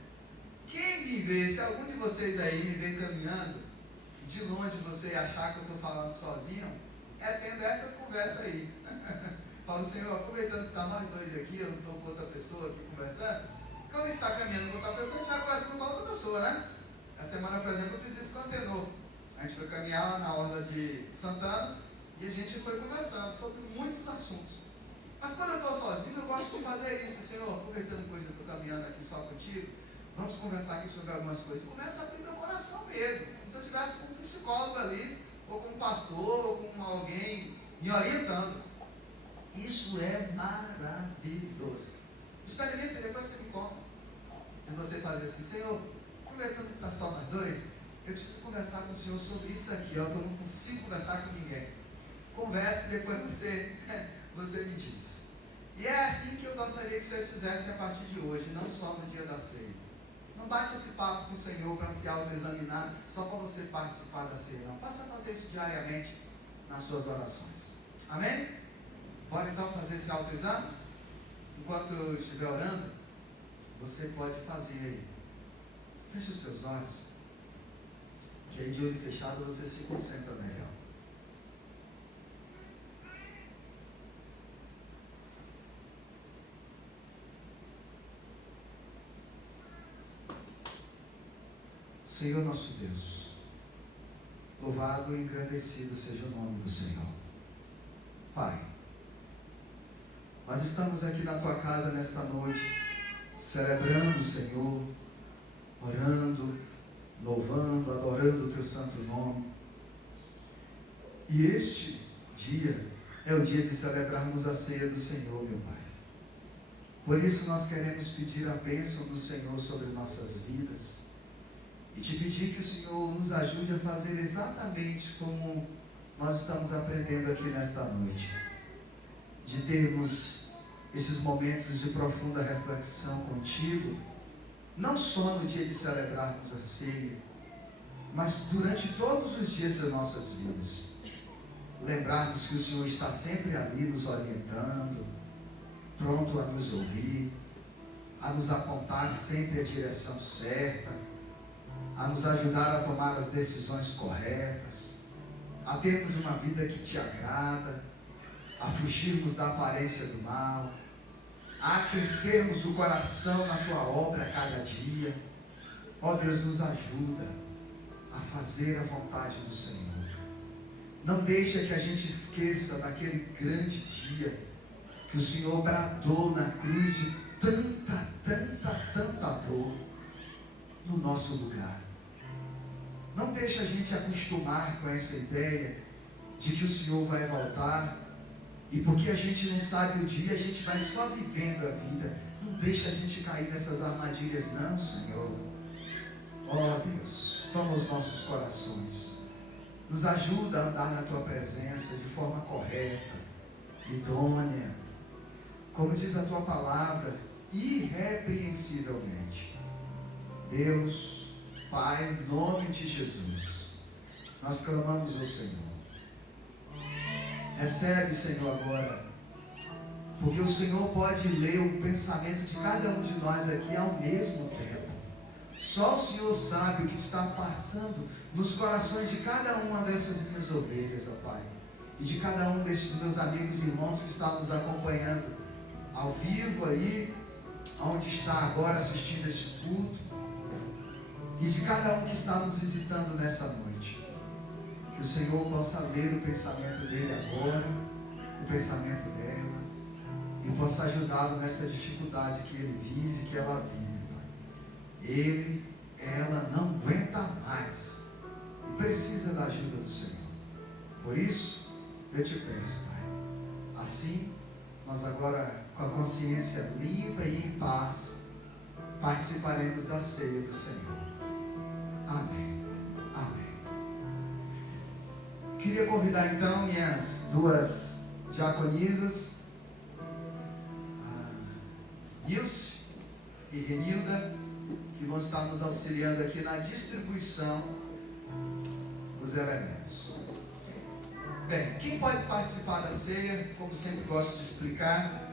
quem me vê, se algum de vocês aí me vê caminhando, de longe você achar que eu estou falando sozinho, é tendo essas conversas aí. Falo, Senhor, aproveitando que está nós dois aqui, eu não estou com outra pessoa aqui conversando, quando está caminhando com outra pessoa, a gente vai conversando com outra pessoa, né? Essa semana, por exemplo, eu fiz isso com o Antenor. A gente foi caminhar lá na Orla de Santana e a gente foi conversando sobre muitos assuntos. Mas quando eu estou sozinho, eu gosto de fazer isso. Senhor, aproveitando que hoje eu estou caminhando aqui só contigo, vamos conversar aqui sobre algumas coisas. Começa a abrir meu coração mesmo, como se eu estivesse com um psicólogo ali, ou com um pastor, ou com alguém me orientando. Isso é maravilhoso. Experimente e depois você me conta. E você faz assim, Senhor, aproveitando que está só nós dois, eu preciso conversar com o Senhor sobre isso aqui, ó, que eu não consigo conversar com ninguém. Converse e depois você me diz. E é assim que eu gostaria que vocês fizessem a partir de hoje, não só no dia da ceia. Não bate esse papo com o Senhor para se autoexaminar só para você participar da ceia, não. Faça fazer isso diariamente nas suas orações. Amém? Bora então fazer esse autoexame? Enquanto eu estiver orando, você pode fazer aí. Feche os seus olhos, que aí de olho fechado você se concentra melhor. Senhor nosso Deus, louvado e engrandecido seja o nome do Senhor. Pai, nós estamos aqui na Tua casa nesta noite, celebrando o Senhor, orando, louvando, adorando o Teu santo nome. E este dia é o dia de celebrarmos a ceia do Senhor, meu Pai. Por isso nós queremos pedir a bênção do Senhor sobre nossas vidas e te pedir que o Senhor nos ajude a fazer exatamente como nós estamos aprendendo aqui nesta noite, de termos esses momentos de profunda reflexão contigo, não só no dia de celebrarmos a ceia, mas durante todos os dias das nossas vidas. Lembrarmos que o Senhor está sempre ali nos orientando, pronto a nos ouvir, a nos apontar sempre a direção certa, a nos ajudar a tomar as decisões corretas, a termos uma vida que te agrada, a fugirmos da aparência do mal, a aquecermos o coração na Tua obra a cada dia. Ó Deus, nos ajuda a fazer a vontade do Senhor. Não deixa que a gente esqueça daquele grande dia que o Senhor bradou na cruz de tanta dor no nosso lugar. Não deixa a gente acostumar com essa ideia de que o Senhor vai voltar e porque a gente não sabe o dia, a gente vai só vivendo a vida. Não deixa a gente cair nessas armadilhas não, Senhor. Ó Deus, toma os nossos corações, nos ajuda a andar na Tua presença de forma correta, idônea, como diz a Tua palavra, irrepreensivelmente. Deus, Pai, em nome de Jesus, nós clamamos ao Senhor. Recebe, Senhor, agora, porque o Senhor pode ler o pensamento de cada um de nós aqui ao mesmo tempo. Só o Senhor sabe o que está passando nos corações de cada uma dessas minhas ovelhas, ó Pai, e de cada um desses meus amigos e irmãos que estão nos acompanhando ao vivo aí, onde está agora assistindo esse culto, e de cada um que está nos visitando nessa noite. Que o Senhor possa ler o pensamento dele agora, o pensamento dela, e possa ajudá-lo nessa dificuldade que ele vive, que ela vive, Pai. Ela não aguenta mais e precisa da ajuda do Senhor. Por isso, eu te peço, Pai, assim, nós agora, com a consciência limpa e em paz, participaremos da ceia do Senhor. Amém. Amém. Queria convidar então minhas duas diaconisas, Nilce e Renilda, que vão estar nos auxiliando aqui na distribuição dos elementos. Bem, quem pode participar da ceia, como sempre gosto de explicar,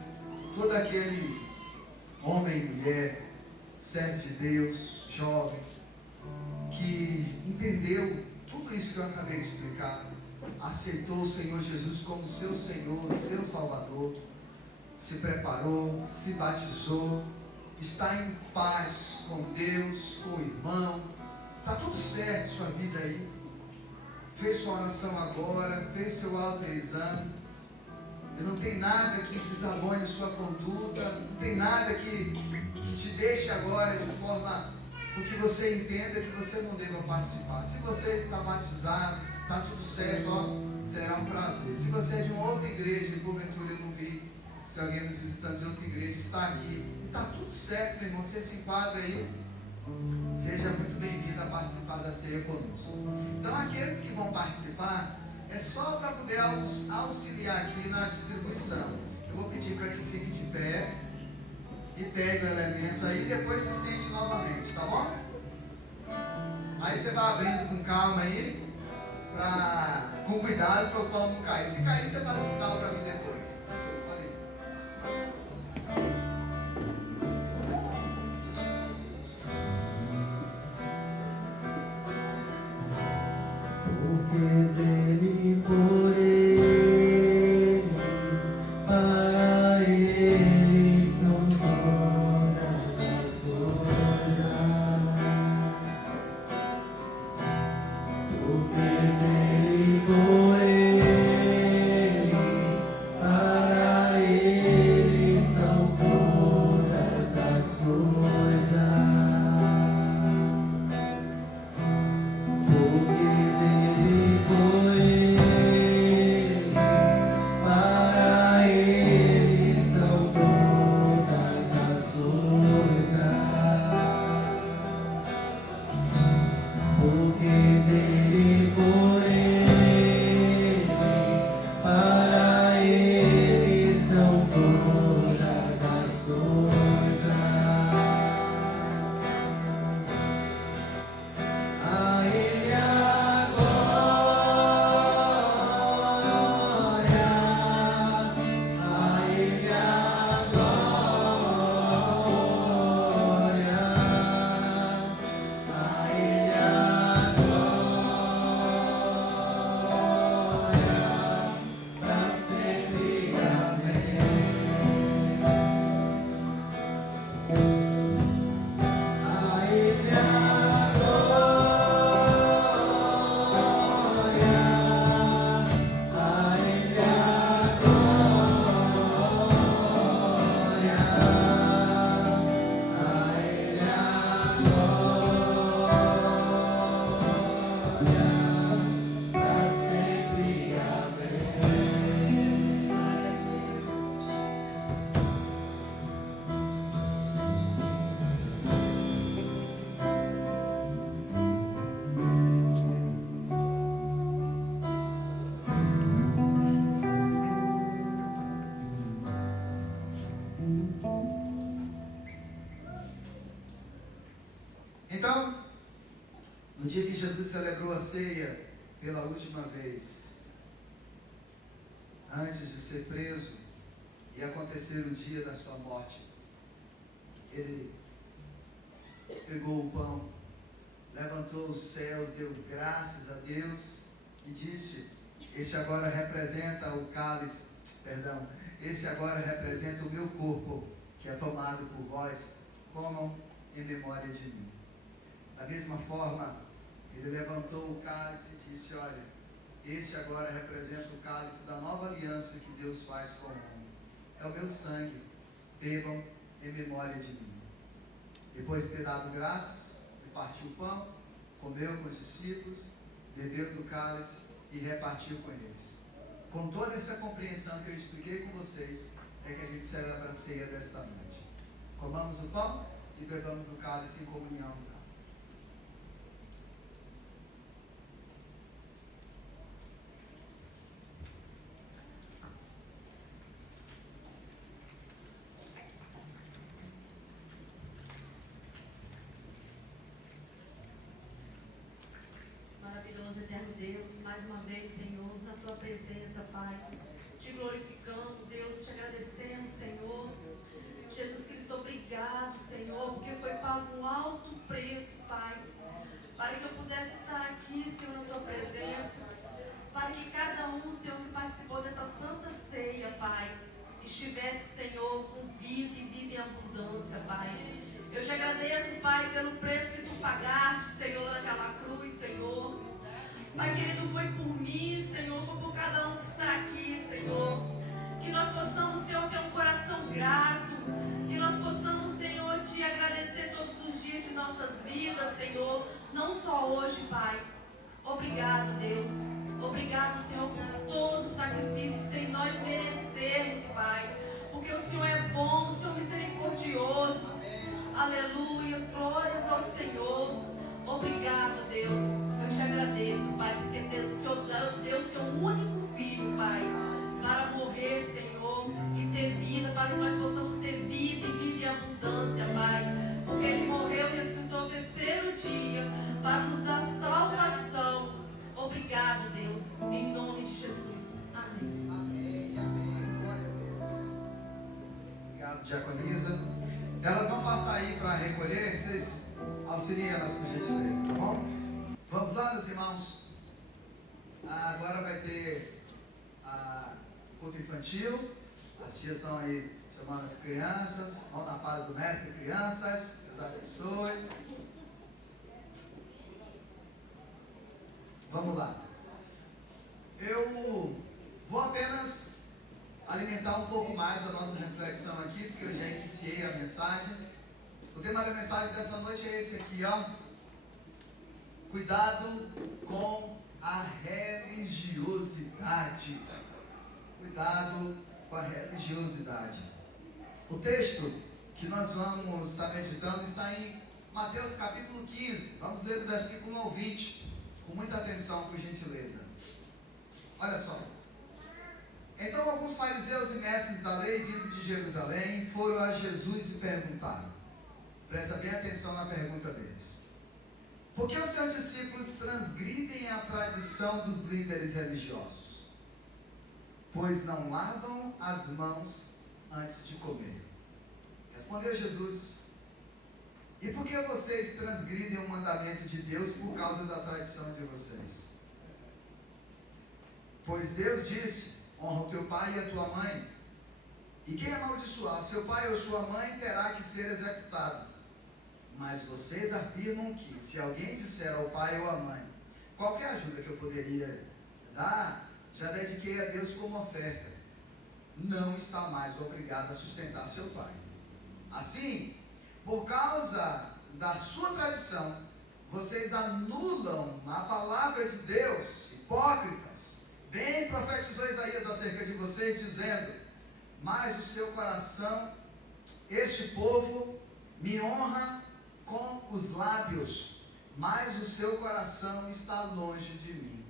todo aquele homem e mulher, servo de Deus, jovem, que entendeu tudo isso que eu acabei de explicar, aceitou o Senhor Jesus como seu Senhor, seu Salvador, se preparou, se batizou, está em paz com Deus, com o irmão, está tudo certo sua vida aí, fez sua oração agora, fez seu autoexame, e não tem nada que desabone sua conduta, não tem nada que te deixe agora de forma com que você entenda que você não deva participar. Se você está batizado, está tudo certo, ó, será um prazer. Se você é de uma outra igreja, porventura eu não vi, se alguém nos visitando de outra igreja está aqui, e está tudo certo, meu irmão, você se enquadra aí, seja muito bem-vindo a participar da ceia conosco. Então aqueles que vão participar, é só para poder auxiliar aqui na distribuição. Eu vou pedir para que fique de pé e pegue o elemento aí, e depois se sente novamente, tá bom? Aí você vai abrindo com calma aí, com cuidado para o pão não cair. Se cair, você dá um sinal para mim depois. Pode ir. Porque dele, por ele, para ele são todas as coisas. Porque dele, por ele, para ele são todas as coisas. Porque dele, por ele, para ele são todas as coisas. Porque dele, por ele, para ele são todas as coisas. A ele a glória, a ele a glória, a ele a glória, para sempre. Amém. A ele a glória, a ele a glória, a ele a glória, para sempre. Amém. Então, no dia que Jesus celebrou a ceia pela última vez, antes de ser preso e acontecer o dia da sua morte, ele pegou o pão, levantou os céus, deu graças a Deus e disse: este agora representa o cálice, esse agora representa o meu corpo, que é tomado por vós, comam em memória de mim. Da mesma forma, ele levantou o cálice e disse: olha, este agora representa o cálice da nova aliança que Deus faz com o homem. É o meu sangue, bebam em memória de mim. Depois de ter dado graças, ele partiu o pão, comeu com os discípulos, bebeu do cálice e repartiu com eles. Com toda essa compreensão que eu expliquei com vocês, é que a gente celebra a ceia desta noite. Comamos o pão e bebamos do cálice em comunhão. te glorificando, Deus, te agradecendo, Senhor. Jesus Cristo, obrigado, Senhor, porque foi pago um alto preço, Pai, para que eu pudesse estar aqui, Senhor, na tua presença, para que cada um, Senhor, que participou dessa santa ceia, Pai, estivesse, Senhor, com vida e vida em abundância, Pai. Eu te agradeço, Pai, pelo preço que tu pagaste, Senhor, naquela cruz, Senhor. Pai querido, foi por mim, Senhor, foi por cada um que está aqui, Senhor. Que nós possamos, Senhor, ter um coração grato. Que nós possamos, Senhor, te agradecer todos os dias de nossas vidas, Senhor. Não só hoje, Pai. Obrigado, Deus. Obrigado, Senhor, por todo o sacrifício sem nós merecermos, Pai. Porque o Senhor é bom, o Senhor é misericordioso. Aleluia, glórias ao Senhor. Obrigado, Deus. Eu te agradeço, Pai, porque o Senhor deu o seu único filho, Pai, para morrer, Senhor, e ter vida, para que nós possamos ter vida e vida em abundância, Pai. Porque Ele morreu e ressuscitou ao terceiro dia para nos dar salvação. Obrigado, Deus, em nome de Jesus. Amém. Amém, amém. Glória a Deus. Obrigado, diaconisa. Elas vão passar aí para recolher, vocês auxiliem elas por gentileza, tá bom? Vamos lá, meus irmãos. Agora vai ter culto infantil. As tias estão aí chamando as crianças. Vão na paz do mestre, crianças. Deus abençoe. Vamos lá. Eu vou apenas alimentar um pouco mais a nossa reflexão aqui, porque eu já iniciei a mensagem. O tema da mensagem dessa noite é esse aqui, ó. Cuidado com a religiosidade. Cuidado com a religiosidade. O texto que nós vamos estar meditando está em Mateus capítulo 15. Vamos ler do versículo 1 ao 20, com muita atenção, por gentileza. Olha só. Então alguns fariseus e mestres da lei, vindo de Jerusalém, foram a Jesus e perguntaram. Presta bem atenção na pergunta deles. Por que os seus discípulos transgridem a tradição dos líderes religiosos? Pois não lavam as mãos antes de comer. Respondeu Jesus. E por que vocês transgridem o mandamento de Deus por causa da tradição de vocês? Pois Deus disse: honra o teu pai e a tua mãe. E quem amaldiçoar seu pai ou sua mãe terá que ser executado. Mas vocês afirmam que, se alguém disser ao pai ou à mãe: qualquer ajuda que eu poderia dar, já dediquei a Deus como oferta, não está mais obrigado a sustentar seu pai. Assim, por causa da sua tradição, vocês anulam a palavra de Deus, hipócritas. Bem profetizou Isaías acerca de vocês, dizendo: mas o seu coração, este povo, me honra com os lábios, mas o seu coração está longe de mim.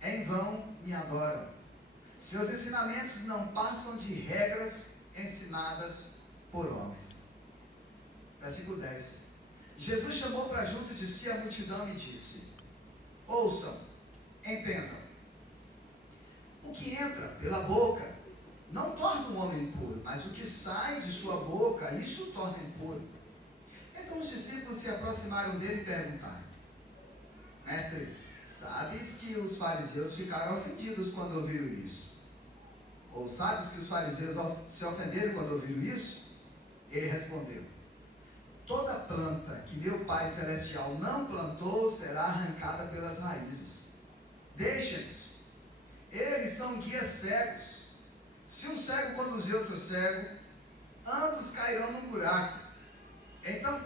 Em vão me adoram. Seus ensinamentos não passam de regras ensinadas por homens. Versículo 10. Jesus chamou para junto de si a multidão e disse: ouçam, entendam. O que entra pela boca não torna o homem impuro, mas o que sai de sua boca, isso o torna impuro. Então os discípulos se aproximaram dele e perguntaram: mestre, sabes que os fariseus ficaram ofendidos quando ouviram isso? Ou sabes que os fariseus se ofenderam quando ouviram isso? Ele respondeu: toda planta que meu Pai Celestial não plantou será arrancada pelas raízes. Deixem-nos. Eles são guias cegos. Se um cego conduzir outro cego, ambos cairão num buraco. Então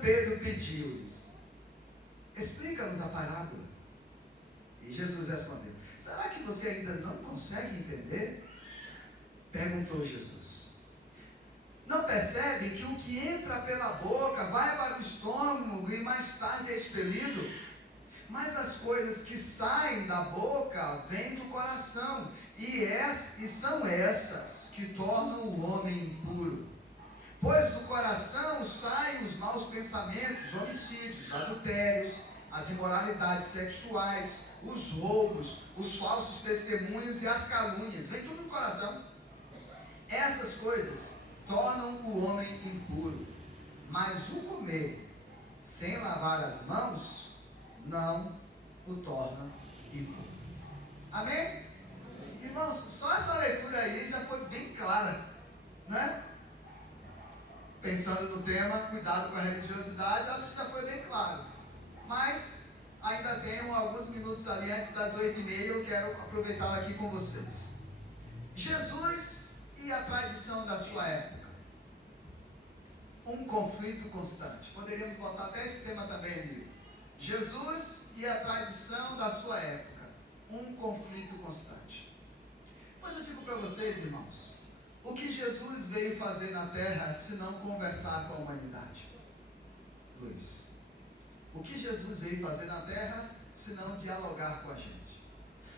Pedro pediu-lhes: explica-nos a parábola. E Jesus respondeu: será que você ainda não consegue entender? Perguntou Jesus: não percebe que o que entra pela boca vai para o estômago e mais tarde é expelido? Mas as coisas que saem da boca vêm do coração, e são essas que tornam o homem impuro. Pois do coração saem os maus pensamentos, homicídios, adultérios, as imoralidades sexuais, os roubos, os falsos testemunhos e as calúnias. Vem tudo no coração. Essas coisas tornam o homem impuro. Mas o comer sem lavar as mãos não o torna impuro. Amém? Irmãos, só essa leitura aí já foi bem clara, né? Pensando no tema, cuidado com a religiosidade, acho que já foi bem claro. Mas ainda tenho alguns minutos ali antes das 8h30, eu quero aproveitar aqui com vocês. Jesus e a tradição da sua época. Um conflito constante. Poderíamos botar até esse tema também ali. Jesus e a tradição da sua época. Um conflito constante. Mas eu digo para vocês, irmãos, o que Jesus veio fazer na terra se não conversar com a humanidade? Luiz, o que Jesus veio fazer na terra se não dialogar com a gente?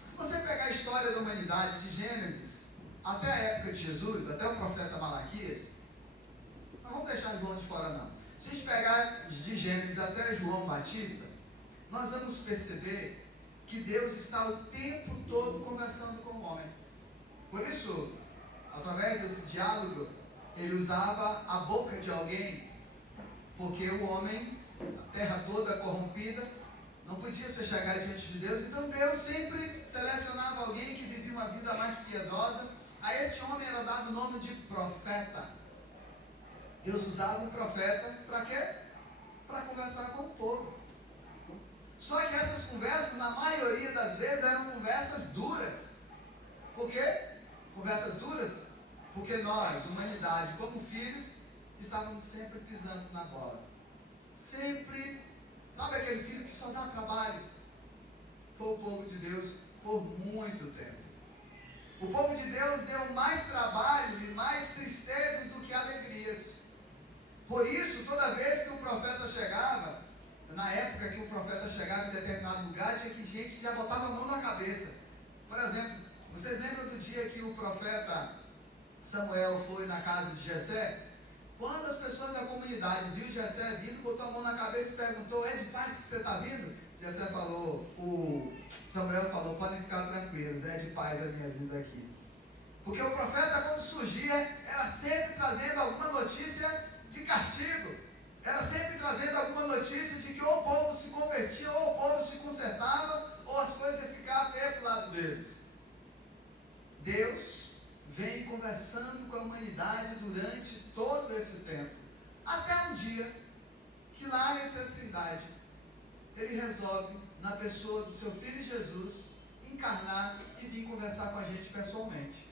Se você pegar a história da humanidade de Gênesis até a época de Jesus, até o profeta Malaquias, não vamos deixar João de fora não. Se a gente pegar de Gênesis até João Batista, nós vamos perceber que Deus está o tempo todo conversando com o homem. Por isso, através desse diálogo, ele usava a boca de alguém, porque o homem, a terra toda corrompida, não podia se chegar diante de Deus. Então Deus sempre selecionava alguém que vivia uma vida mais piedosa. A esse homem era dado o nome de profeta. Deus usava um profeta para quê? Para conversar com o povo. Só que essas conversas, na maioria das vezes, eram conversas duras. Por quê? Conversas duras? Porque nós, humanidade, como filhos, estávamos sempre pisando na bola. Sempre, sabe aquele filho que só dá trabalho? Foi o povo de Deus por muito tempo. O povo de Deus deu mais trabalho e mais tristezas do que alegrias. Por isso, toda vez que o profeta chegava, na época que o profeta chegava em determinado lugar, tinha que gente já botava a mão na cabeça. Por exemplo, vocês lembram do dia que o profeta Samuel foi na casa de Jessé? Quando as pessoas da comunidade viu Jessé vindo, botou a mão na cabeça e perguntou: é de paz que você está vindo? Jessé falou, Samuel falou: podem ficar tranquilos, é de paz a minha vinda aqui. Porque o profeta, quando surgia, era sempre trazendo alguma notícia de castigo. Era sempre trazendo alguma notícia de que ou o povo se convertia, ou o povo se consertava, ou as coisas iam ficar feias para o lado deles. Deus vem conversando com a humanidade durante todo esse tempo. Até um dia que lá entre a Trindade, Ele resolve, na pessoa do seu Filho Jesus, encarnar e vir conversar com a gente pessoalmente.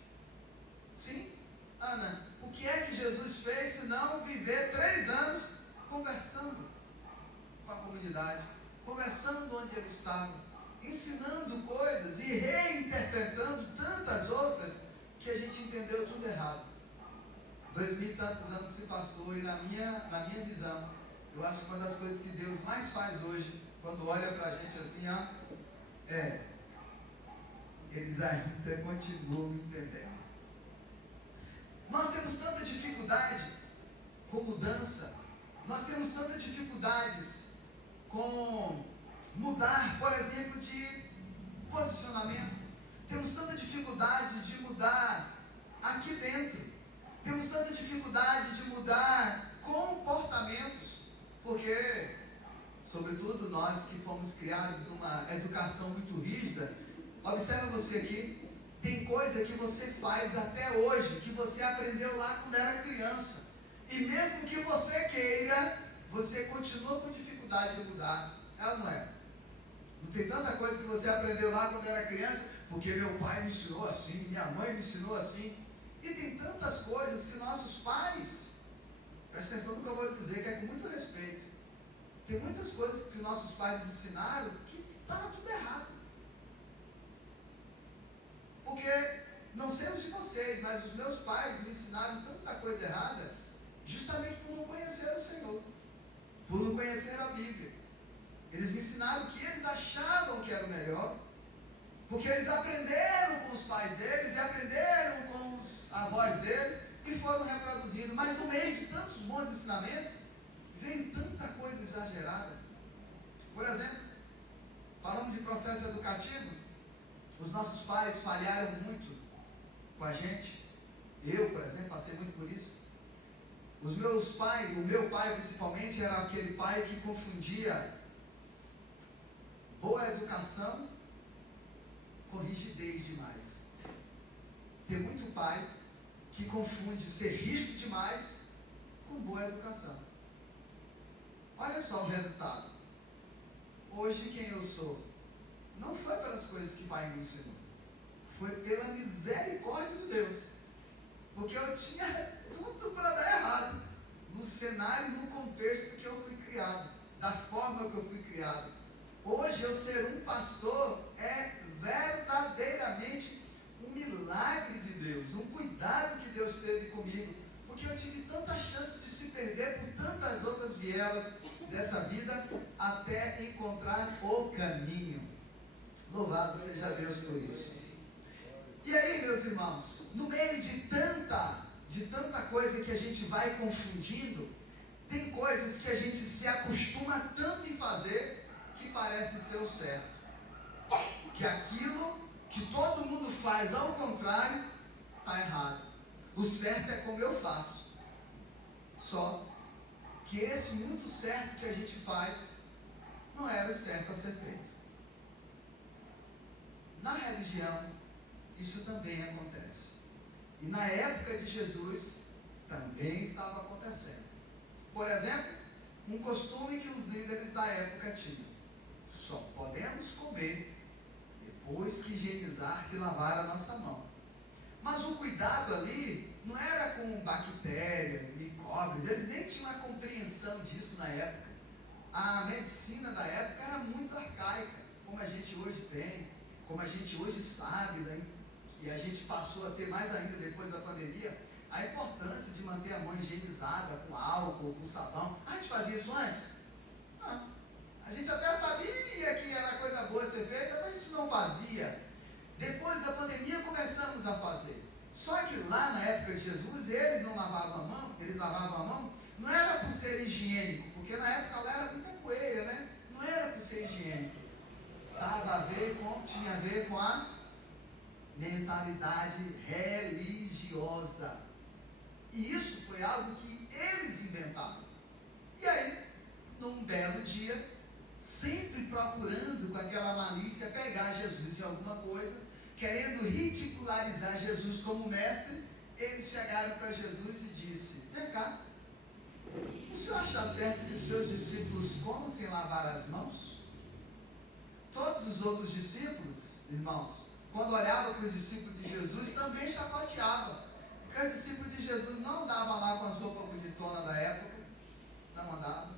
Sim, Ana, o que é que Jesus fez se não viver 3 anos conversando com a comunidade, conversando onde Ele estava, ensinando coisas e reinterpretando tantas outras que a gente entendeu tudo errado. 2000 e tantos anos se passou e na minha visão, eu acho que uma das coisas que Deus mais faz hoje, quando olha para a gente assim, eles ainda continuam entendendo. Nós temos tanta dificuldade com mudança, nós temos tantas dificuldades com mudar, por exemplo, de posicionamento. Temos tanta dificuldade de mudar aqui dentro. Temos tanta dificuldade de mudar comportamentos, porque, sobretudo nós que fomos criados numa educação muito rígida, observa você aqui, tem coisa que você faz até hoje, que você aprendeu lá quando era criança. E mesmo que você queira, você continua com dificuldade de mudar. É ou não é? Não tem tanta coisa que você aprendeu lá quando era criança, porque meu pai me ensinou assim, minha mãe me ensinou assim. E tem tantas coisas que nossos pais, presta atenção no que eu vou lhe dizer, que é com muito respeito. Tem muitas coisas que nossos pais nos ensinaram que estava tudo errado. Porque, não sei os de vocês, mas os meus pais me ensinaram tanta coisa errada, justamente por não conhecer o Senhor, por não conhecer a Bíblia. Eles me ensinaram que eles achavam que era o melhor, porque eles aprenderam com os pais deles e aprenderam com os avós deles e foram reproduzindo. Mas no meio de tantos bons ensinamentos, veio tanta coisa exagerada. Por exemplo, falamos de processo educativo, os nossos pais falharam muito com a gente. Eu, por exemplo, passei muito por isso. Os meus pais, o meu pai principalmente, era aquele pai que confundia boa educação com rigidez demais. Tem muito pai que confunde ser rígido demais com boa educação. Olha só o resultado. Hoje quem eu sou não foi pelas coisas que o pai me ensinou, foi pela misericórdia de Deus, porque eu tinha tudo para dar errado no cenário e no contexto que eu fui criado, da forma que eu fui criado. Hoje eu ser um pastor é verdadeiramente um milagre de Deus, um cuidado que Deus teve comigo, porque eu tive tanta chance de se perder por tantas outras vielas dessa vida, até encontrar o caminho. Louvado seja Deus por isso. E aí, meus irmãos, no meio de tanta coisa que a gente vai confundindo, tem coisas que a gente se acostuma tanto em fazer, que parece ser o certo. Que aquilo que todo mundo faz ao contrário, está errado. O certo é como eu faço. Só que esse muito certo que a gente faz, não era o certo a ser feito. Na religião, isso também acontece. E na época de Jesus, também estava acontecendo. Por exemplo, um costume que os líderes da época tinham: só podemos comer depois que higienizar e lavar a nossa mão. Mas o cuidado ali não era com bactérias, micróbios, eles nem tinham a compreensão disso na época. A medicina da época era muito arcaica, como a gente hoje tem, como a gente hoje sabe, né? E a gente passou a ter mais ainda depois da pandemia, a importância de manter a mão higienizada com álcool, com sabão. A gente fazia isso antes? Não. A gente até sabia que era coisa boa ser feita, mas a gente não fazia. Depois da pandemia começamos a fazer. Só que lá na época de Jesus, eles não lavavam a mão, eles lavavam a mão, não era por ser higiênico, porque na época lá era muita poeira, né? Não era por ser higiênico. Tinha a ver com a mentalidade religiosa. E isso foi algo que eles inventaram. E aí, num belo dia, sempre procurando com aquela malícia pegar Jesus em alguma coisa, querendo ridicularizar Jesus como mestre, eles chegaram para Jesus e disse: vem cá, o senhor acha certo que os seus discípulos comam sem lavar as mãos? Todos os outros discípulos, irmãos, quando olhavam para os discípulos de Jesus, também chacoteavam, porque os discípulos de Jesus não andavam lá com as roupas bonitonas da época, não andavam.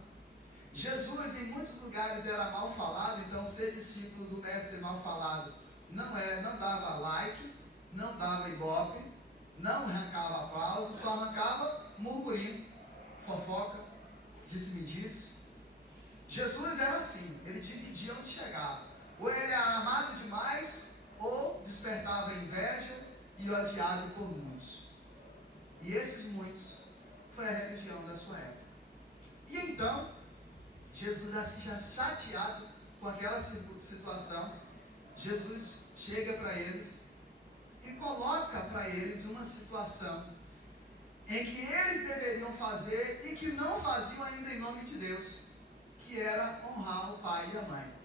Jesus em muitos lugares era mal falado, então ser discípulo do mestre mal falado não dava like, não dava ibope, não arrancava aplauso, só arrancava murmurinho, fofoca, disse-me disso. Jesus era assim, ele dividia onde chegava. Ou ele era amado demais, ou despertava inveja e odiado por muitos. E esses muitos foi a religião da sua época. E então, Jesus, assim já chateado com aquela situação, Jesus chega para eles e coloca para eles uma situação em que eles deveriam fazer e que não faziam ainda em nome de Deus, que era honrar o pai e a mãe.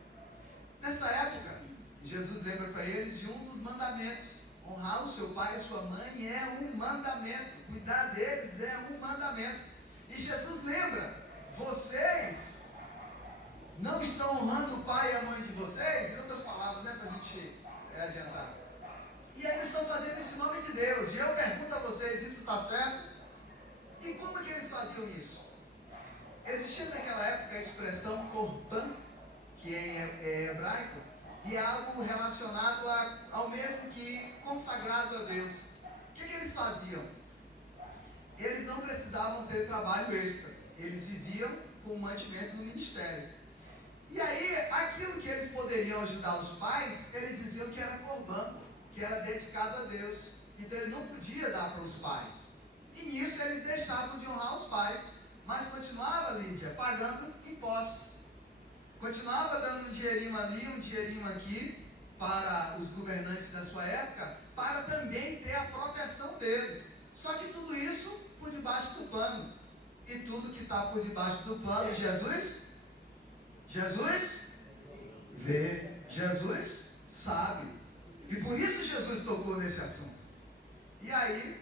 Nessa época, Jesus lembra para eles de um dos mandamentos: honrar o seu pai e a sua mãe é um mandamento, cuidar deles é um mandamento. E Jesus lembra: vocês não estão honrando o pai e a mãe de vocês, em outras palavras, né, para a gente adiantar. E eles estão fazendo isso em nome de Deus. E eu pergunto a vocês: isso está certo? E como é que eles faziam isso? Existia naquela época a expressão corban, que é hebraico, e é algo relacionado ao mesmo que consagrado a Deus. O que eles faziam? Eles não precisavam ter trabalho extra, eles viviam com o mantimento do ministério. E aí, aquilo que eles poderiam ajudar os pais, eles diziam que era corban, que era dedicado a Deus. Então ele não podia dar para os pais. E nisso eles deixavam de honrar os pais, mas continuava, Lídia, pagando impostos. continuava dando um dinheirinho ali, um dinheirinho aqui, para os governantes da sua época, para também ter a proteção deles. Só que tudo isso por debaixo do pano. E tudo que está por debaixo do pano, Jesus vê, Jesus sabe. E por isso Jesus tocou nesse assunto. E aí,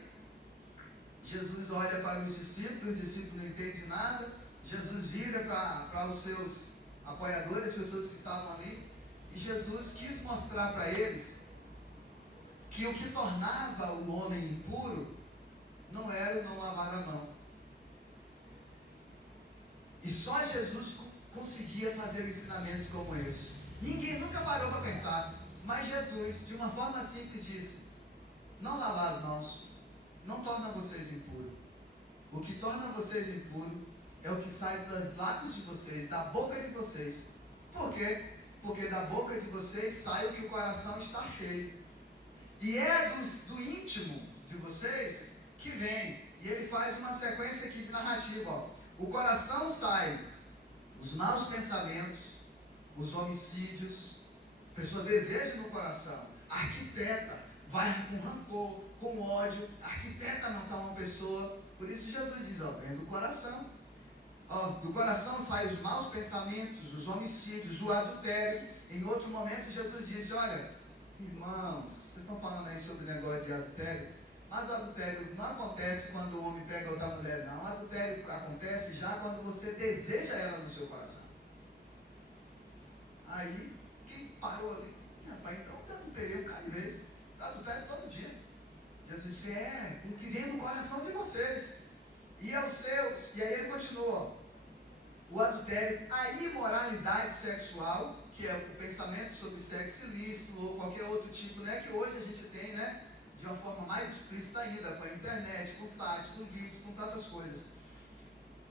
Jesus olha para os discípulos não entendem nada. Jesus vira para os seus apoiadores, as pessoas que estavam ali. E Jesus quis mostrar para eles que o que tornava o homem impuro não era o não lavar a mão. E só Jesus conseguia fazer ensinamentos como esse. Ninguém nunca parou para pensar, mas Jesus, de uma forma simples, disse: não lavar as mãos não torna vocês impuros. O que torna vocês impuros é o que sai dos lábios de vocês, da boca de vocês. Por quê? Porque da boca de vocês sai o que o coração está cheio. E é do íntimo de vocês que vem. E ele faz uma sequência aqui de narrativa. Ó. O coração sai os maus pensamentos, os homicídios. A pessoa deseja no coração, arquiteta, vai com rancor, com ódio, arquiteta matar uma pessoa. Por isso Jesus diz, ó, vem do coração. Do coração saem os maus pensamentos, os homicídios, o adultério. Em outro momento Jesus disse, olha, irmãos, vocês estão falando aí sobre o negócio de adultério, mas o adultério não acontece quando o homem pega outra mulher, não. O adultério acontece já quando você deseja ela no seu coração. Aí, quem parou ali, rapaz, então eu adulterei um bocado de vezes, adultério todo dia. Jesus disse, o que vem no coração de vocês. E é os seus. E aí ele continua. O adultério, a imoralidade sexual, que é o pensamento sobre sexo ilícito ou qualquer outro tipo, né, que hoje a gente tem, né, de uma forma mais explícita ainda, com a internet, com sites, com vídeos, com tantas coisas.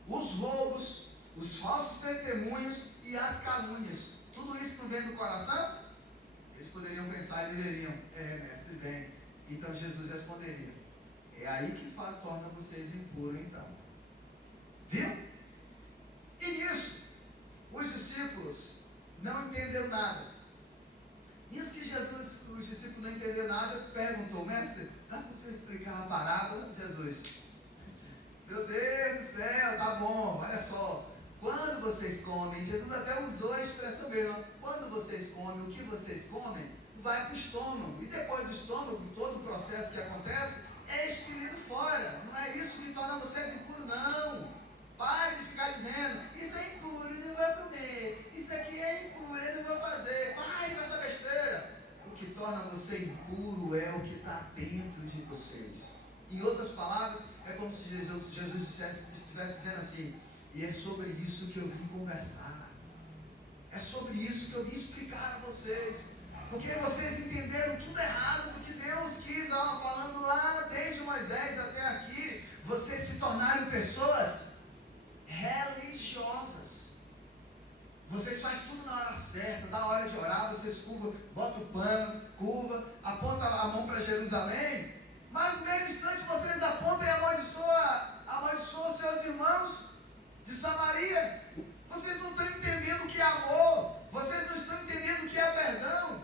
Os roubos, os falsos testemunhos e as calúnias. Tudo isso não vem do coração? Eles poderiam pensar e deveriam. Mestre, vem. Então Jesus responderia, é aí que torna vocês impuros então. Viu? E nisso, os discípulos não entenderam nada. Nisso que Jesus, os discípulos não entenderam nada, perguntou, mestre, dá para você explicar a parábola, Jesus? Meu Deus do céu, tá bom, olha só. Quando vocês comem, Jesus até usou a expressão mesmo, quando vocês comem, o que vocês comem, vai para o estômago. E depois do estômago, todo o processo que acontece, é expelido fora. Não é isso que torna vocês impuros, não. Pare de ficar dizendo, isso é impuro, eu não vou comer. Isso aqui é impuro, eu não vou fazer. Pare com essa besteira. O que torna você impuro é o que está dentro de vocês. Em outras palavras, é como se Jesus estivesse dizendo assim, e é sobre isso que eu vim conversar. É sobre isso que eu vim explicar a vocês. Porque vocês entenderam tudo errado do que Deus quis, falando lá desde Moisés até aqui. Vocês se tornaram pessoas religiosas. Vocês fazem tudo na hora certa, da hora de orar, vocês curvam, botam o pano, curva, apontam a mão para Jerusalém, mas no mesmo instante vocês apontam e amaldiçoam seus irmãos de Samaria. Vocês não estão entendendo o que é amor, vocês não estão entendendo o que é perdão.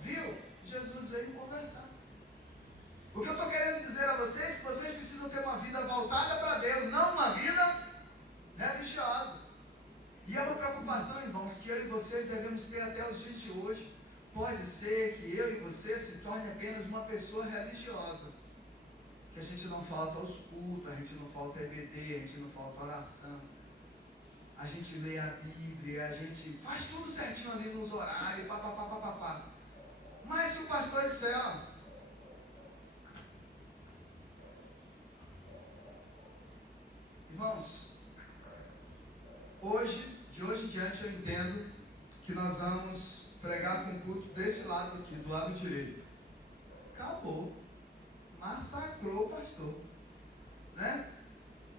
Viu? Jesus veio conversar. O que eu estou querendo dizer a vocês é que vocês precisam ter uma vida voltada para Deus, não uma vida religiosa. E é uma preocupação, irmãos, que eu e vocês devemos ter até os dias de hoje. Pode ser que eu e você se torne apenas uma pessoa religiosa, que a gente não falta aos cultos, a gente não falta EBD, a gente não falta oração, a gente lê a Bíblia, a gente faz tudo certinho ali nos horários, papapá. Mas se o pastor disser, irmãos, de hoje em diante eu entendo que nós vamos pregar com o culto desse lado aqui, do lado direito. Acabou. Massacrou o pastor. Né?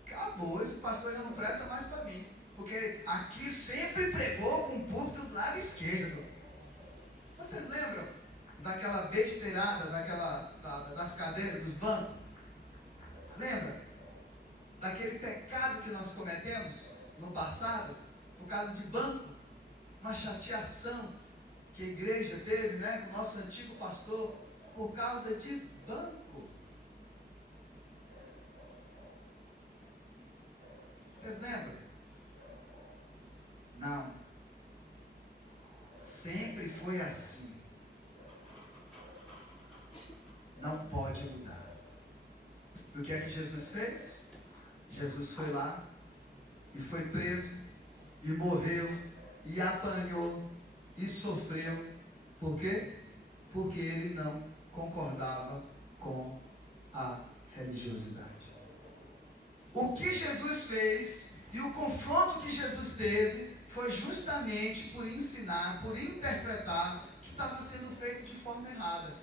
Acabou. Esse pastor já não presta mais para mim. Porque aqui sempre pregou com o púlpito do lado esquerdo. Vocês lembram daquela besteirada, das cadeiras, dos bancos? Lembra? Daquele pecado que nós cometemos no passado, por causa de banco. uma chateação que a igreja teve, né, com o nosso antigo pastor, por causa de banco. Vocês lembram? Não. Sempre foi assim. Não pode mudar. E o que é que Jesus fez? Jesus foi lá e foi preso e morreu e apanhou e sofreu. Por quê? Porque ele não concordava com a religiosidade. O que Jesus fez e o confronto que Jesus teve foi justamente por ensinar, por interpretar que estava sendo feito de forma errada.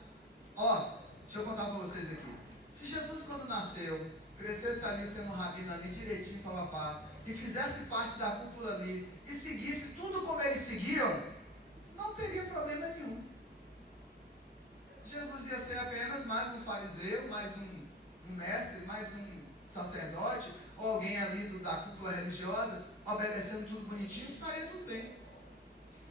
Ó, deixa eu contar para vocês aqui. Se Jesus, quando nasceu, crescesse ali sendo um rabino ali direitinho, papapá, e fizesse parte da cúpula ali, e seguisse tudo como eles seguiam, não teria problema nenhum. Jesus ia ser apenas mais um fariseu, mais um mestre, mais um sacerdote, ou alguém ali da cúpula religiosa, obedecendo tudo bonitinho, estaria tudo bem.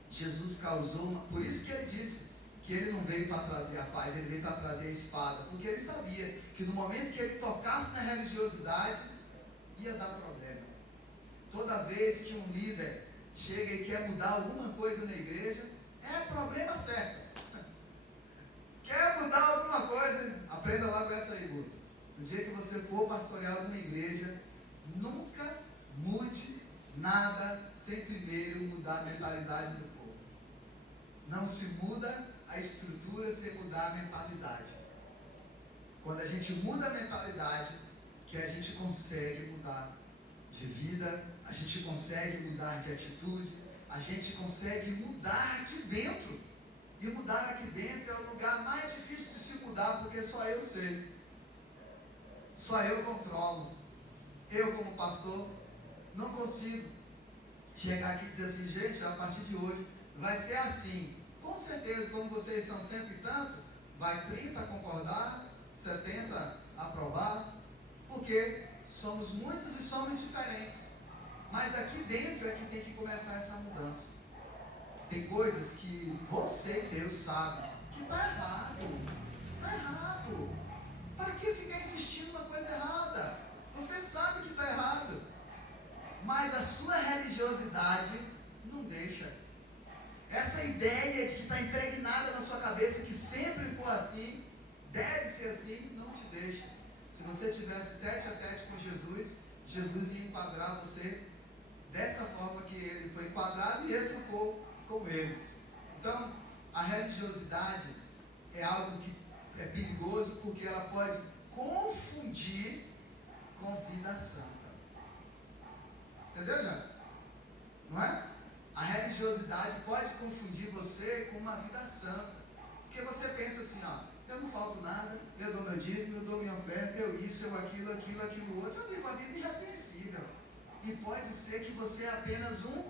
Jesus causou por isso que ele disse que ele não veio para trazer a paz, ele veio para trazer a espada, porque ele sabia que no momento que ele tocasse na religiosidade, ia dar problema. Toda vez que um líder chega e quer mudar alguma coisa na igreja, é problema certo. Quer mudar alguma coisa? Aprenda lá com essa aí, Guto. No dia que você for pastorear alguma igreja, nunca mude nada sem primeiro mudar a mentalidade do povo. Não se muda a estrutura sem mudar a mentalidade. Quando a gente muda a mentalidade, que a gente consegue mudar de vida, a gente consegue mudar de atitude, a gente consegue mudar aqui dentro. E mudar aqui dentro é o lugar mais difícil de se mudar, porque só eu sei. Só eu controlo. Eu, como pastor, não consigo chegar aqui e dizer assim, gente, a partir de hoje vai ser assim. Com certeza, como vocês são cento e tanto, vai 30 concordar, 70 aprovar, porque somos muitos e somos diferentes. Mas aqui dentro é que tem que começar essa mudança. Tem coisas que você e Deus sabem que está errado. Está errado. Para que ficar insistindo numa coisa errada? Você sabe que está errado. Mas a sua religiosidade não deixa. Essa ideia de que está impregnada na sua cabeça, que sempre for assim, deve ser assim, não te deixa. Se você tivesse tete a tete com Jesus, Jesus ia enquadrar você dessa forma que ele foi enquadrado e ele trocou com eles. Então, a religiosidade é algo que é perigoso porque ela pode confundir com vida santa. Entendeu, já? Não é? A religiosidade pode confundir você com uma vida santa. Porque você pensa assim, ó, eu não falto nada, eu dou meu dízimo, eu dou minha oferta, eu isso, eu aquilo outro, eu vivo a vida irrepreensível. E pode ser que você é apenas um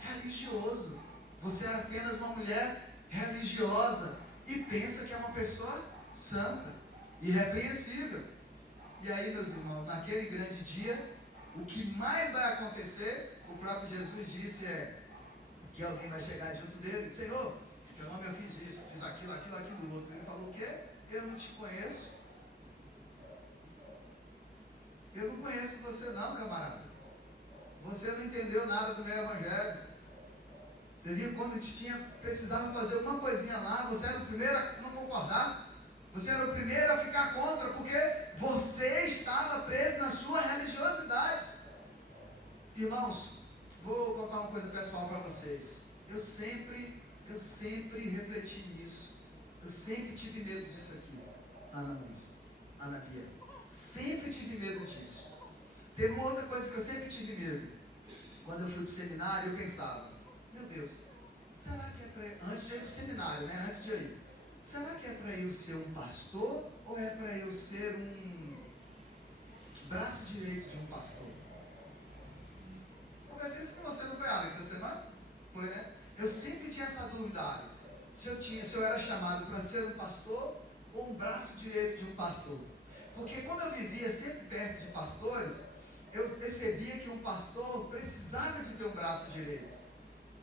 religioso. Você é apenas uma mulher religiosa e pensa que é uma pessoa santa, irrepreensível. E aí, meus irmãos, naquele grande dia, o que mais vai acontecer, o próprio Jesus disse, que alguém vai chegar junto dele e dizer, Senhor, teu nome eu fiz isso, fiz aquilo outro. Ele falou, o quê? Eu não te conheço. Eu não conheço você não, camarada. Você não entendeu nada do meu evangelho. Você viu quando precisava fazer uma coisinha lá, você era o primeiro a não concordar. Você era o primeiro a ficar contra, porque você estava preso na sua religiosidade. Irmãos, vou contar uma coisa pessoal para vocês. Eu sempre refleti nisso. Eu sempre tive medo disso aqui, Ana Bia. Sempre tive medo disso. Teve uma outra coisa que eu sempre tive medo. Quando eu fui para o seminário, eu pensava, meu Deus, será que é para... Antes de ir para o seminário, né? Antes de ir. Será que é para eu ser um pastor ou é para eu ser um braço direito de um pastor? Conversei isso com você, não foi, Alex, essa semana? Foi, né? Eu sempre tinha essa dúvida, Alex. Se eu era chamado para ser um pastor ou um braço direito de um pastor. Porque como eu vivia sempre perto de pastores, eu percebia que um pastor precisava de ter um braço direito.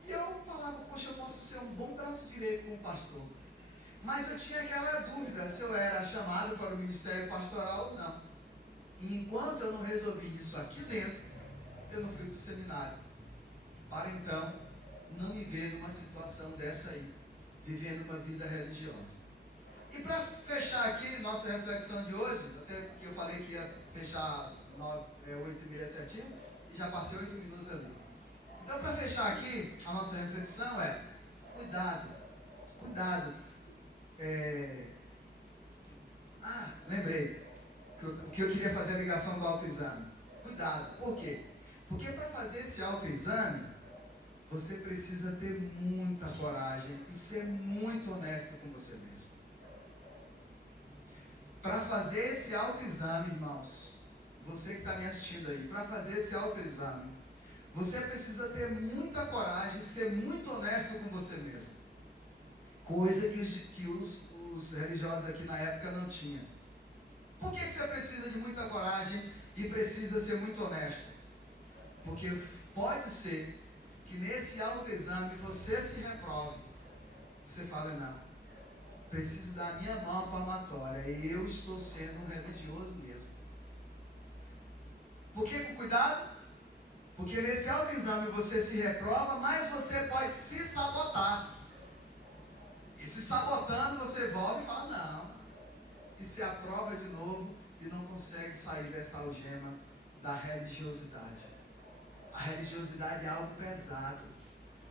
E eu falava, poxa, eu posso ser um bom braço direito como pastor. Mas eu tinha aquela dúvida se eu era chamado para o ministério pastoral ou não. E enquanto eu não resolvi isso aqui dentro, eu não fui para o seminário. Para então, não me ver numa situação dessa aí, vivendo uma vida religiosa. E para fechar aqui nossa reflexão de hoje, até porque eu falei que ia fechar 8h30 certinho, e já passei 8 minutos ali. Então, para fechar aqui, a nossa reflexão é: cuidado, cuidado. Lembrei que eu queria fazer a ligação do autoexame. Cuidado, por quê? Porque para fazer esse autoexame, você precisa ter muita coragem e ser muito honesto com você mesmo. Para fazer esse autoexame, irmãos, você que está me assistindo aí, para fazer esse autoexame, você precisa ter muita coragem e ser muito honesto com você mesmo. Coisa que os religiosos aqui na época não tinham. Por que você precisa de muita coragem e precisa ser muito honesto? Porque pode ser que nesse autoexame você se reprove. Você fala, não, preciso da minha mão palmatória, eu estou sendo um religioso mesmo. Por que com cuidado? Porque nesse autoexame você se reprova, mas você pode se sabotar. E se sabotando, você volta e fala, não. E se aprova de novo e não consegue sair dessa algema da religiosidade. A religiosidade é algo pesado.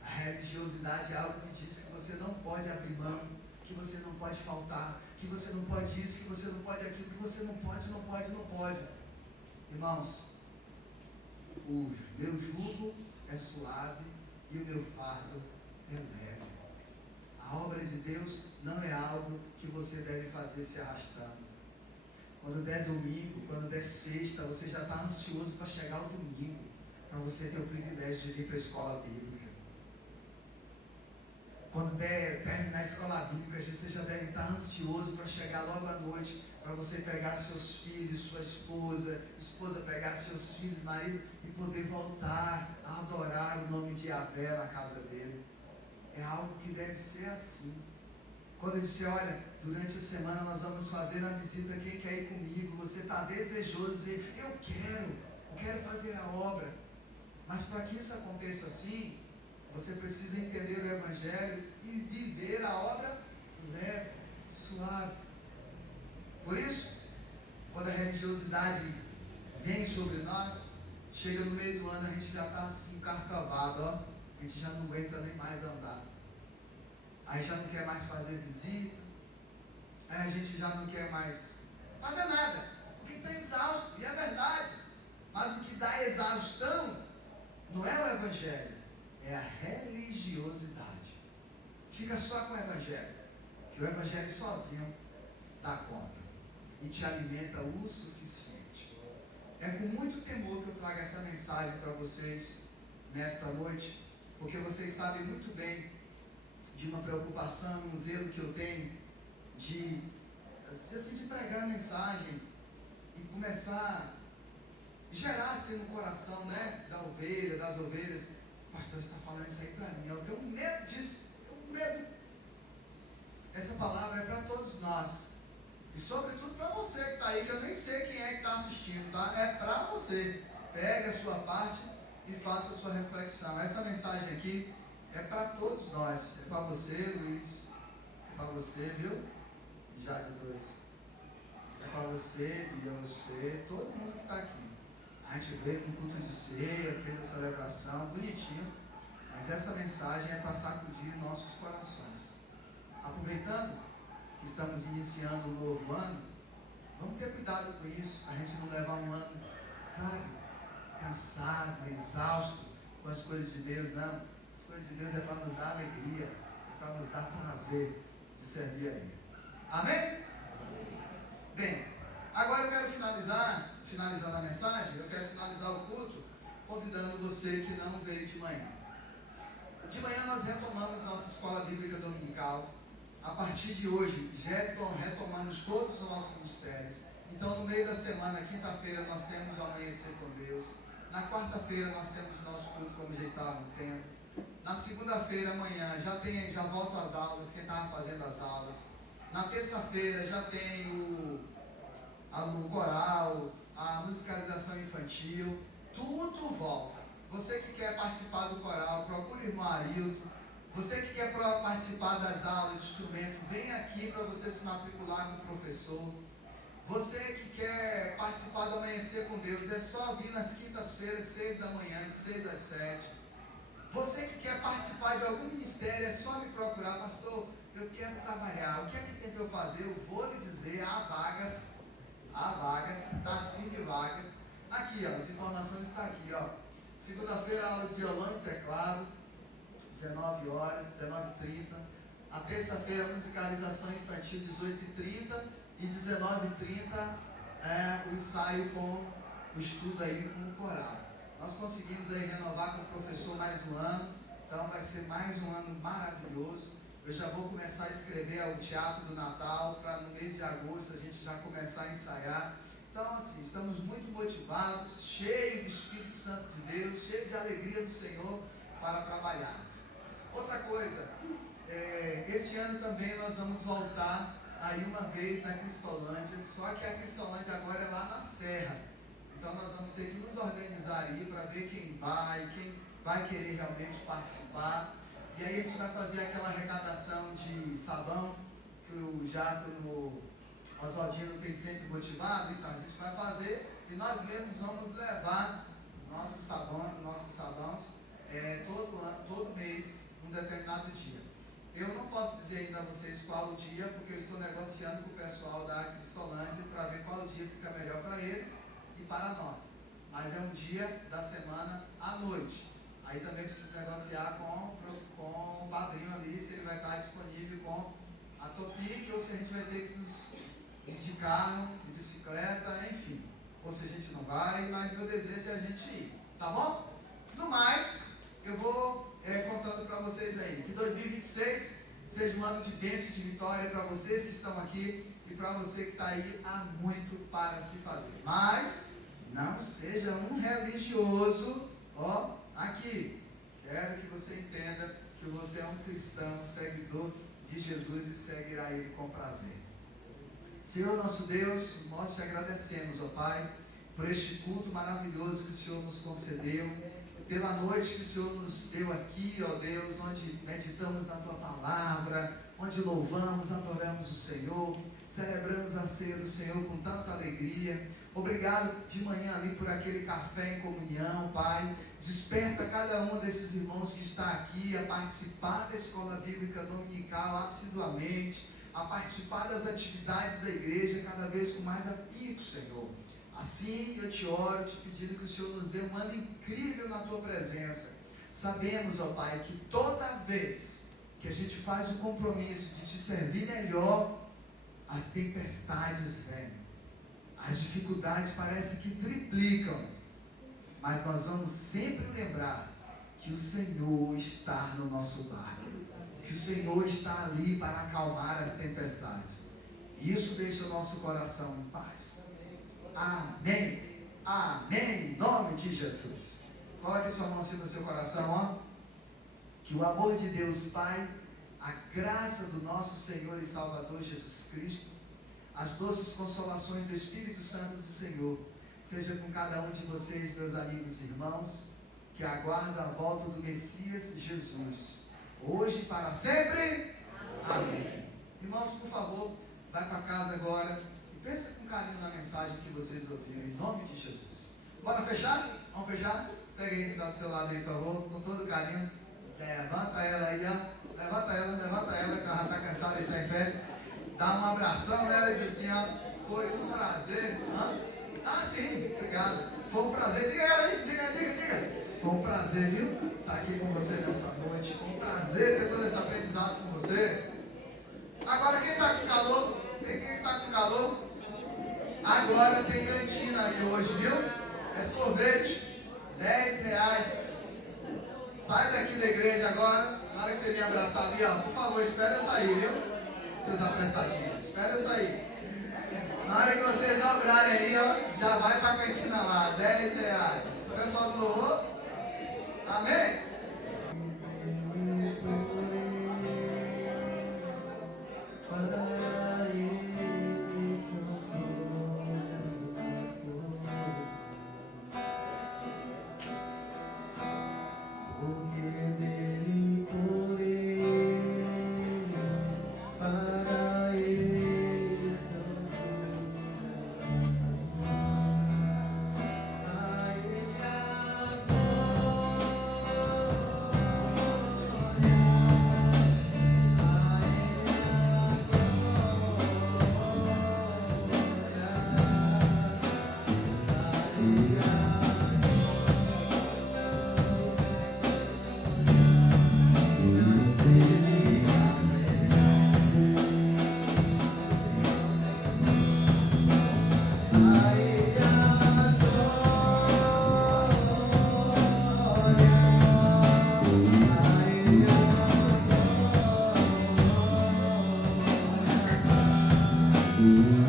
A religiosidade é algo que diz que você não pode abrir mão, que você não pode faltar, que você não pode isso, que você não pode aquilo, que você não pode. Irmãos, o meu jugo é suave e o meu fardo é leve. A obra de Deus não é algo que você deve fazer se arrastando. Quando der domingo, quando der sexta, você já está ansioso para chegar ao domingo, para você ter o privilégio de vir para a escola bíblica. Quando der terminar a escola bíblica, você já deve estar ansioso para chegar logo à noite, para você pegar seus filhos, sua esposa pegar seus filhos, marido, e poder voltar a adorar o nome de Yahvé na casa dele. É algo que deve ser assim. Quando eu disse, olha, durante a semana nós vamos fazer uma visita, quem quer ir comigo? Você está desejoso de dizer, eu quero fazer a obra. Mas para que isso aconteça assim, você precisa entender o Evangelho e viver a obra leve, suave. Por isso, quando a religiosidade vem sobre nós, chega no meio do ano, a gente já está assim, carcavado, ó. A gente já não aguenta nem mais andar. Aí já não quer mais fazer visita. Aí a gente já não quer mais fazer nada. Porque está exausto. E é verdade. Mas o que dá exaustão não é o Evangelho. É a religiosidade. Fica só com o Evangelho. Que o Evangelho sozinho dá conta. E te alimenta o suficiente. É com muito temor que eu trago essa mensagem para vocês nesta noite. Porque vocês sabem muito bem de uma preocupação, um zelo que eu tenho de pregar a mensagem e começar a gerar assim no coração, né, das ovelhas. O pastor está falando isso aí para mim, eu tenho medo disso, eu tenho medo. Essa palavra é para todos nós e sobretudo para você que está aí, que eu nem sei quem é que está assistindo, tá? É para você. Pega a sua parte e faça a sua reflexão. Essa mensagem aqui é para todos nós. É para você, Luiz. É para você, viu? Já de dois. É para você e você, todo mundo que está aqui. A gente veio com culto de ceia, fez a celebração, bonitinho. Mas essa mensagem é para sacudir nossos corações. Aproveitando que estamos iniciando um novo ano, vamos ter cuidado com isso. A gente não levar um ano, sabe, cansado, exausto com as coisas de Deus, não. As coisas de Deus é para nos dar alegria, é para nos dar prazer de servir a Ele. Amém? Bem, agora eu quero finalizando a mensagem, eu quero finalizar o culto convidando você que não veio de manhã. De manhã nós retomamos nossa escola bíblica dominical. A partir de hoje, retomamos todos os nossos ministérios. Então, no meio da semana, quinta-feira, nós temos o Amanhecer com Deus. Na quarta-feira, nós temos o nosso culto, como já estávamos tendo. Na segunda-feira, amanhã, já volto às aulas, quem estava fazendo as aulas. Na terça-feira já tem o coral, a musicalização infantil, tudo volta. Você que quer participar do coral, procure o irmão Arilton. Você que quer participar das aulas de instrumento, vem aqui para você se matricular com o professor. Você que quer participar do Amanhecer com Deus, é só vir nas quintas-feiras, 6 da manhã, de 6 às 7. Você que quer participar de algum ministério, é só me procurar, pastor, eu quero trabalhar, o que é que tem para eu fazer? Eu vou lhe dizer, há vagas, está assim de vagas. Aqui, ó, as informações estão aqui, ó. Segunda-feira, aula de violão e teclado, 19 horas, 19h30. A terça-feira, musicalização infantil, 18h30. E 19h30 o ensaio com o estudo aí com o coral. Nós conseguimos aí renovar com o professor mais um ano, então vai ser mais um ano maravilhoso. Eu já vou começar a escrever o teatro do Natal, para no mês de agosto a gente já começar a ensaiar. Então assim, estamos muito motivados, cheios do Espírito Santo de Deus, cheios de alegria do Senhor para trabalharmos. Outra coisa, esse ano também nós vamos voltar aí uma vez na Cristolândia, só que a Cristolândia agora é lá na Serra. Então nós vamos ter que nos organizar aí para ver quem vai querer realmente participar. E aí a gente vai fazer aquela arrecadação de sabão que o Diácono Oswaldino tem sempre motivado. Então a gente vai fazer e nós mesmos vamos levar nossos sabões todo mês, num determinado dia. Eu não posso dizer ainda a vocês qual o dia, porque eu estou negociando com o pessoal da Cristolândia para ver qual dia fica melhor para eles e para nós. Mas é um dia da semana à noite. Aí também preciso negociar com o padrinho ali, se ele vai estar disponível com a Topic, ou se a gente vai ter que nos ir de carro, de bicicleta, enfim. Ou se a gente não vai, mas meu desejo é a gente ir. Tá bom? No mais, eu vou contando para vocês aí, que 2026 seja um ano de bênção e de vitória para vocês que estão aqui e para você que está aí, há muito para se fazer. Mas não seja um religioso, ó, aqui. Quero que você entenda que você é um cristão, seguidor de Jesus e seguirá Ele com prazer. Senhor nosso Deus, nós te agradecemos, ó Pai, por este culto maravilhoso que o Senhor nos concedeu, pela noite que o Senhor nos deu aqui, ó Deus, onde meditamos na Tua Palavra, onde louvamos, adoramos o Senhor, celebramos a ceia do Senhor com tanta alegria. Obrigado de manhã ali por aquele café em comunhão, Pai. Desperta cada um desses irmãos que está aqui a participar da escola bíblica dominical assiduamente, a participar das atividades da igreja cada vez com mais afinco, Senhor. Assim eu te oro, te pedindo que o Senhor nos dê um ano incrível na Tua presença. Sabemos, ó Pai, que toda vez que a gente faz o compromisso de te servir melhor, as tempestades vêm. As dificuldades parecem que triplicam. Mas nós vamos sempre lembrar que o Senhor está no nosso barco. Que o Senhor está ali para acalmar as tempestades. E isso deixa o nosso coração em paz. Amém. Amém. Em nome de Jesus. Coloque sua mão assim no seu coração, ó. Que o amor de Deus Pai, a graça do nosso Senhor e Salvador Jesus Cristo, as doces consolações do Espírito Santo do Senhor, seja com cada um de vocês, meus amigos e irmãos, que aguardam a volta do Messias Jesus, hoje e para sempre. Amém. Irmãos, por favor, vai para casa agora e pensa com carinho na mensagem que vocês ouviram, em nome de Jesus. Bora fechar? Vamos fechar? Pega aí que está do seu lado aí, por favor, com todo carinho. Levanta ela aí, ó. Levanta ela, que ela já está cansada e está em pé. Dá um abração nela e diz assim, ó, foi um prazer. Ah, sim, obrigado. Foi um prazer. Diga ela aí, diga. Foi um prazer, viu? Estar aqui com você nessa noite. Foi um prazer ter todo esse aprendizado com você. Agora, quem está com calor? Quem está com calor? Agora tem cantina aí hoje, viu? É sorvete, R$10. Sai daqui da igreja agora. Na hora que você me abraçar ali, ó, por favor, espera eu sair, viu? Seus apressadinhos, espera eu sair. Na hora que vocês dobrarem aí, ó, já vai para a cantina lá, R$10. O pessoal do louvor? Amém? Senhor.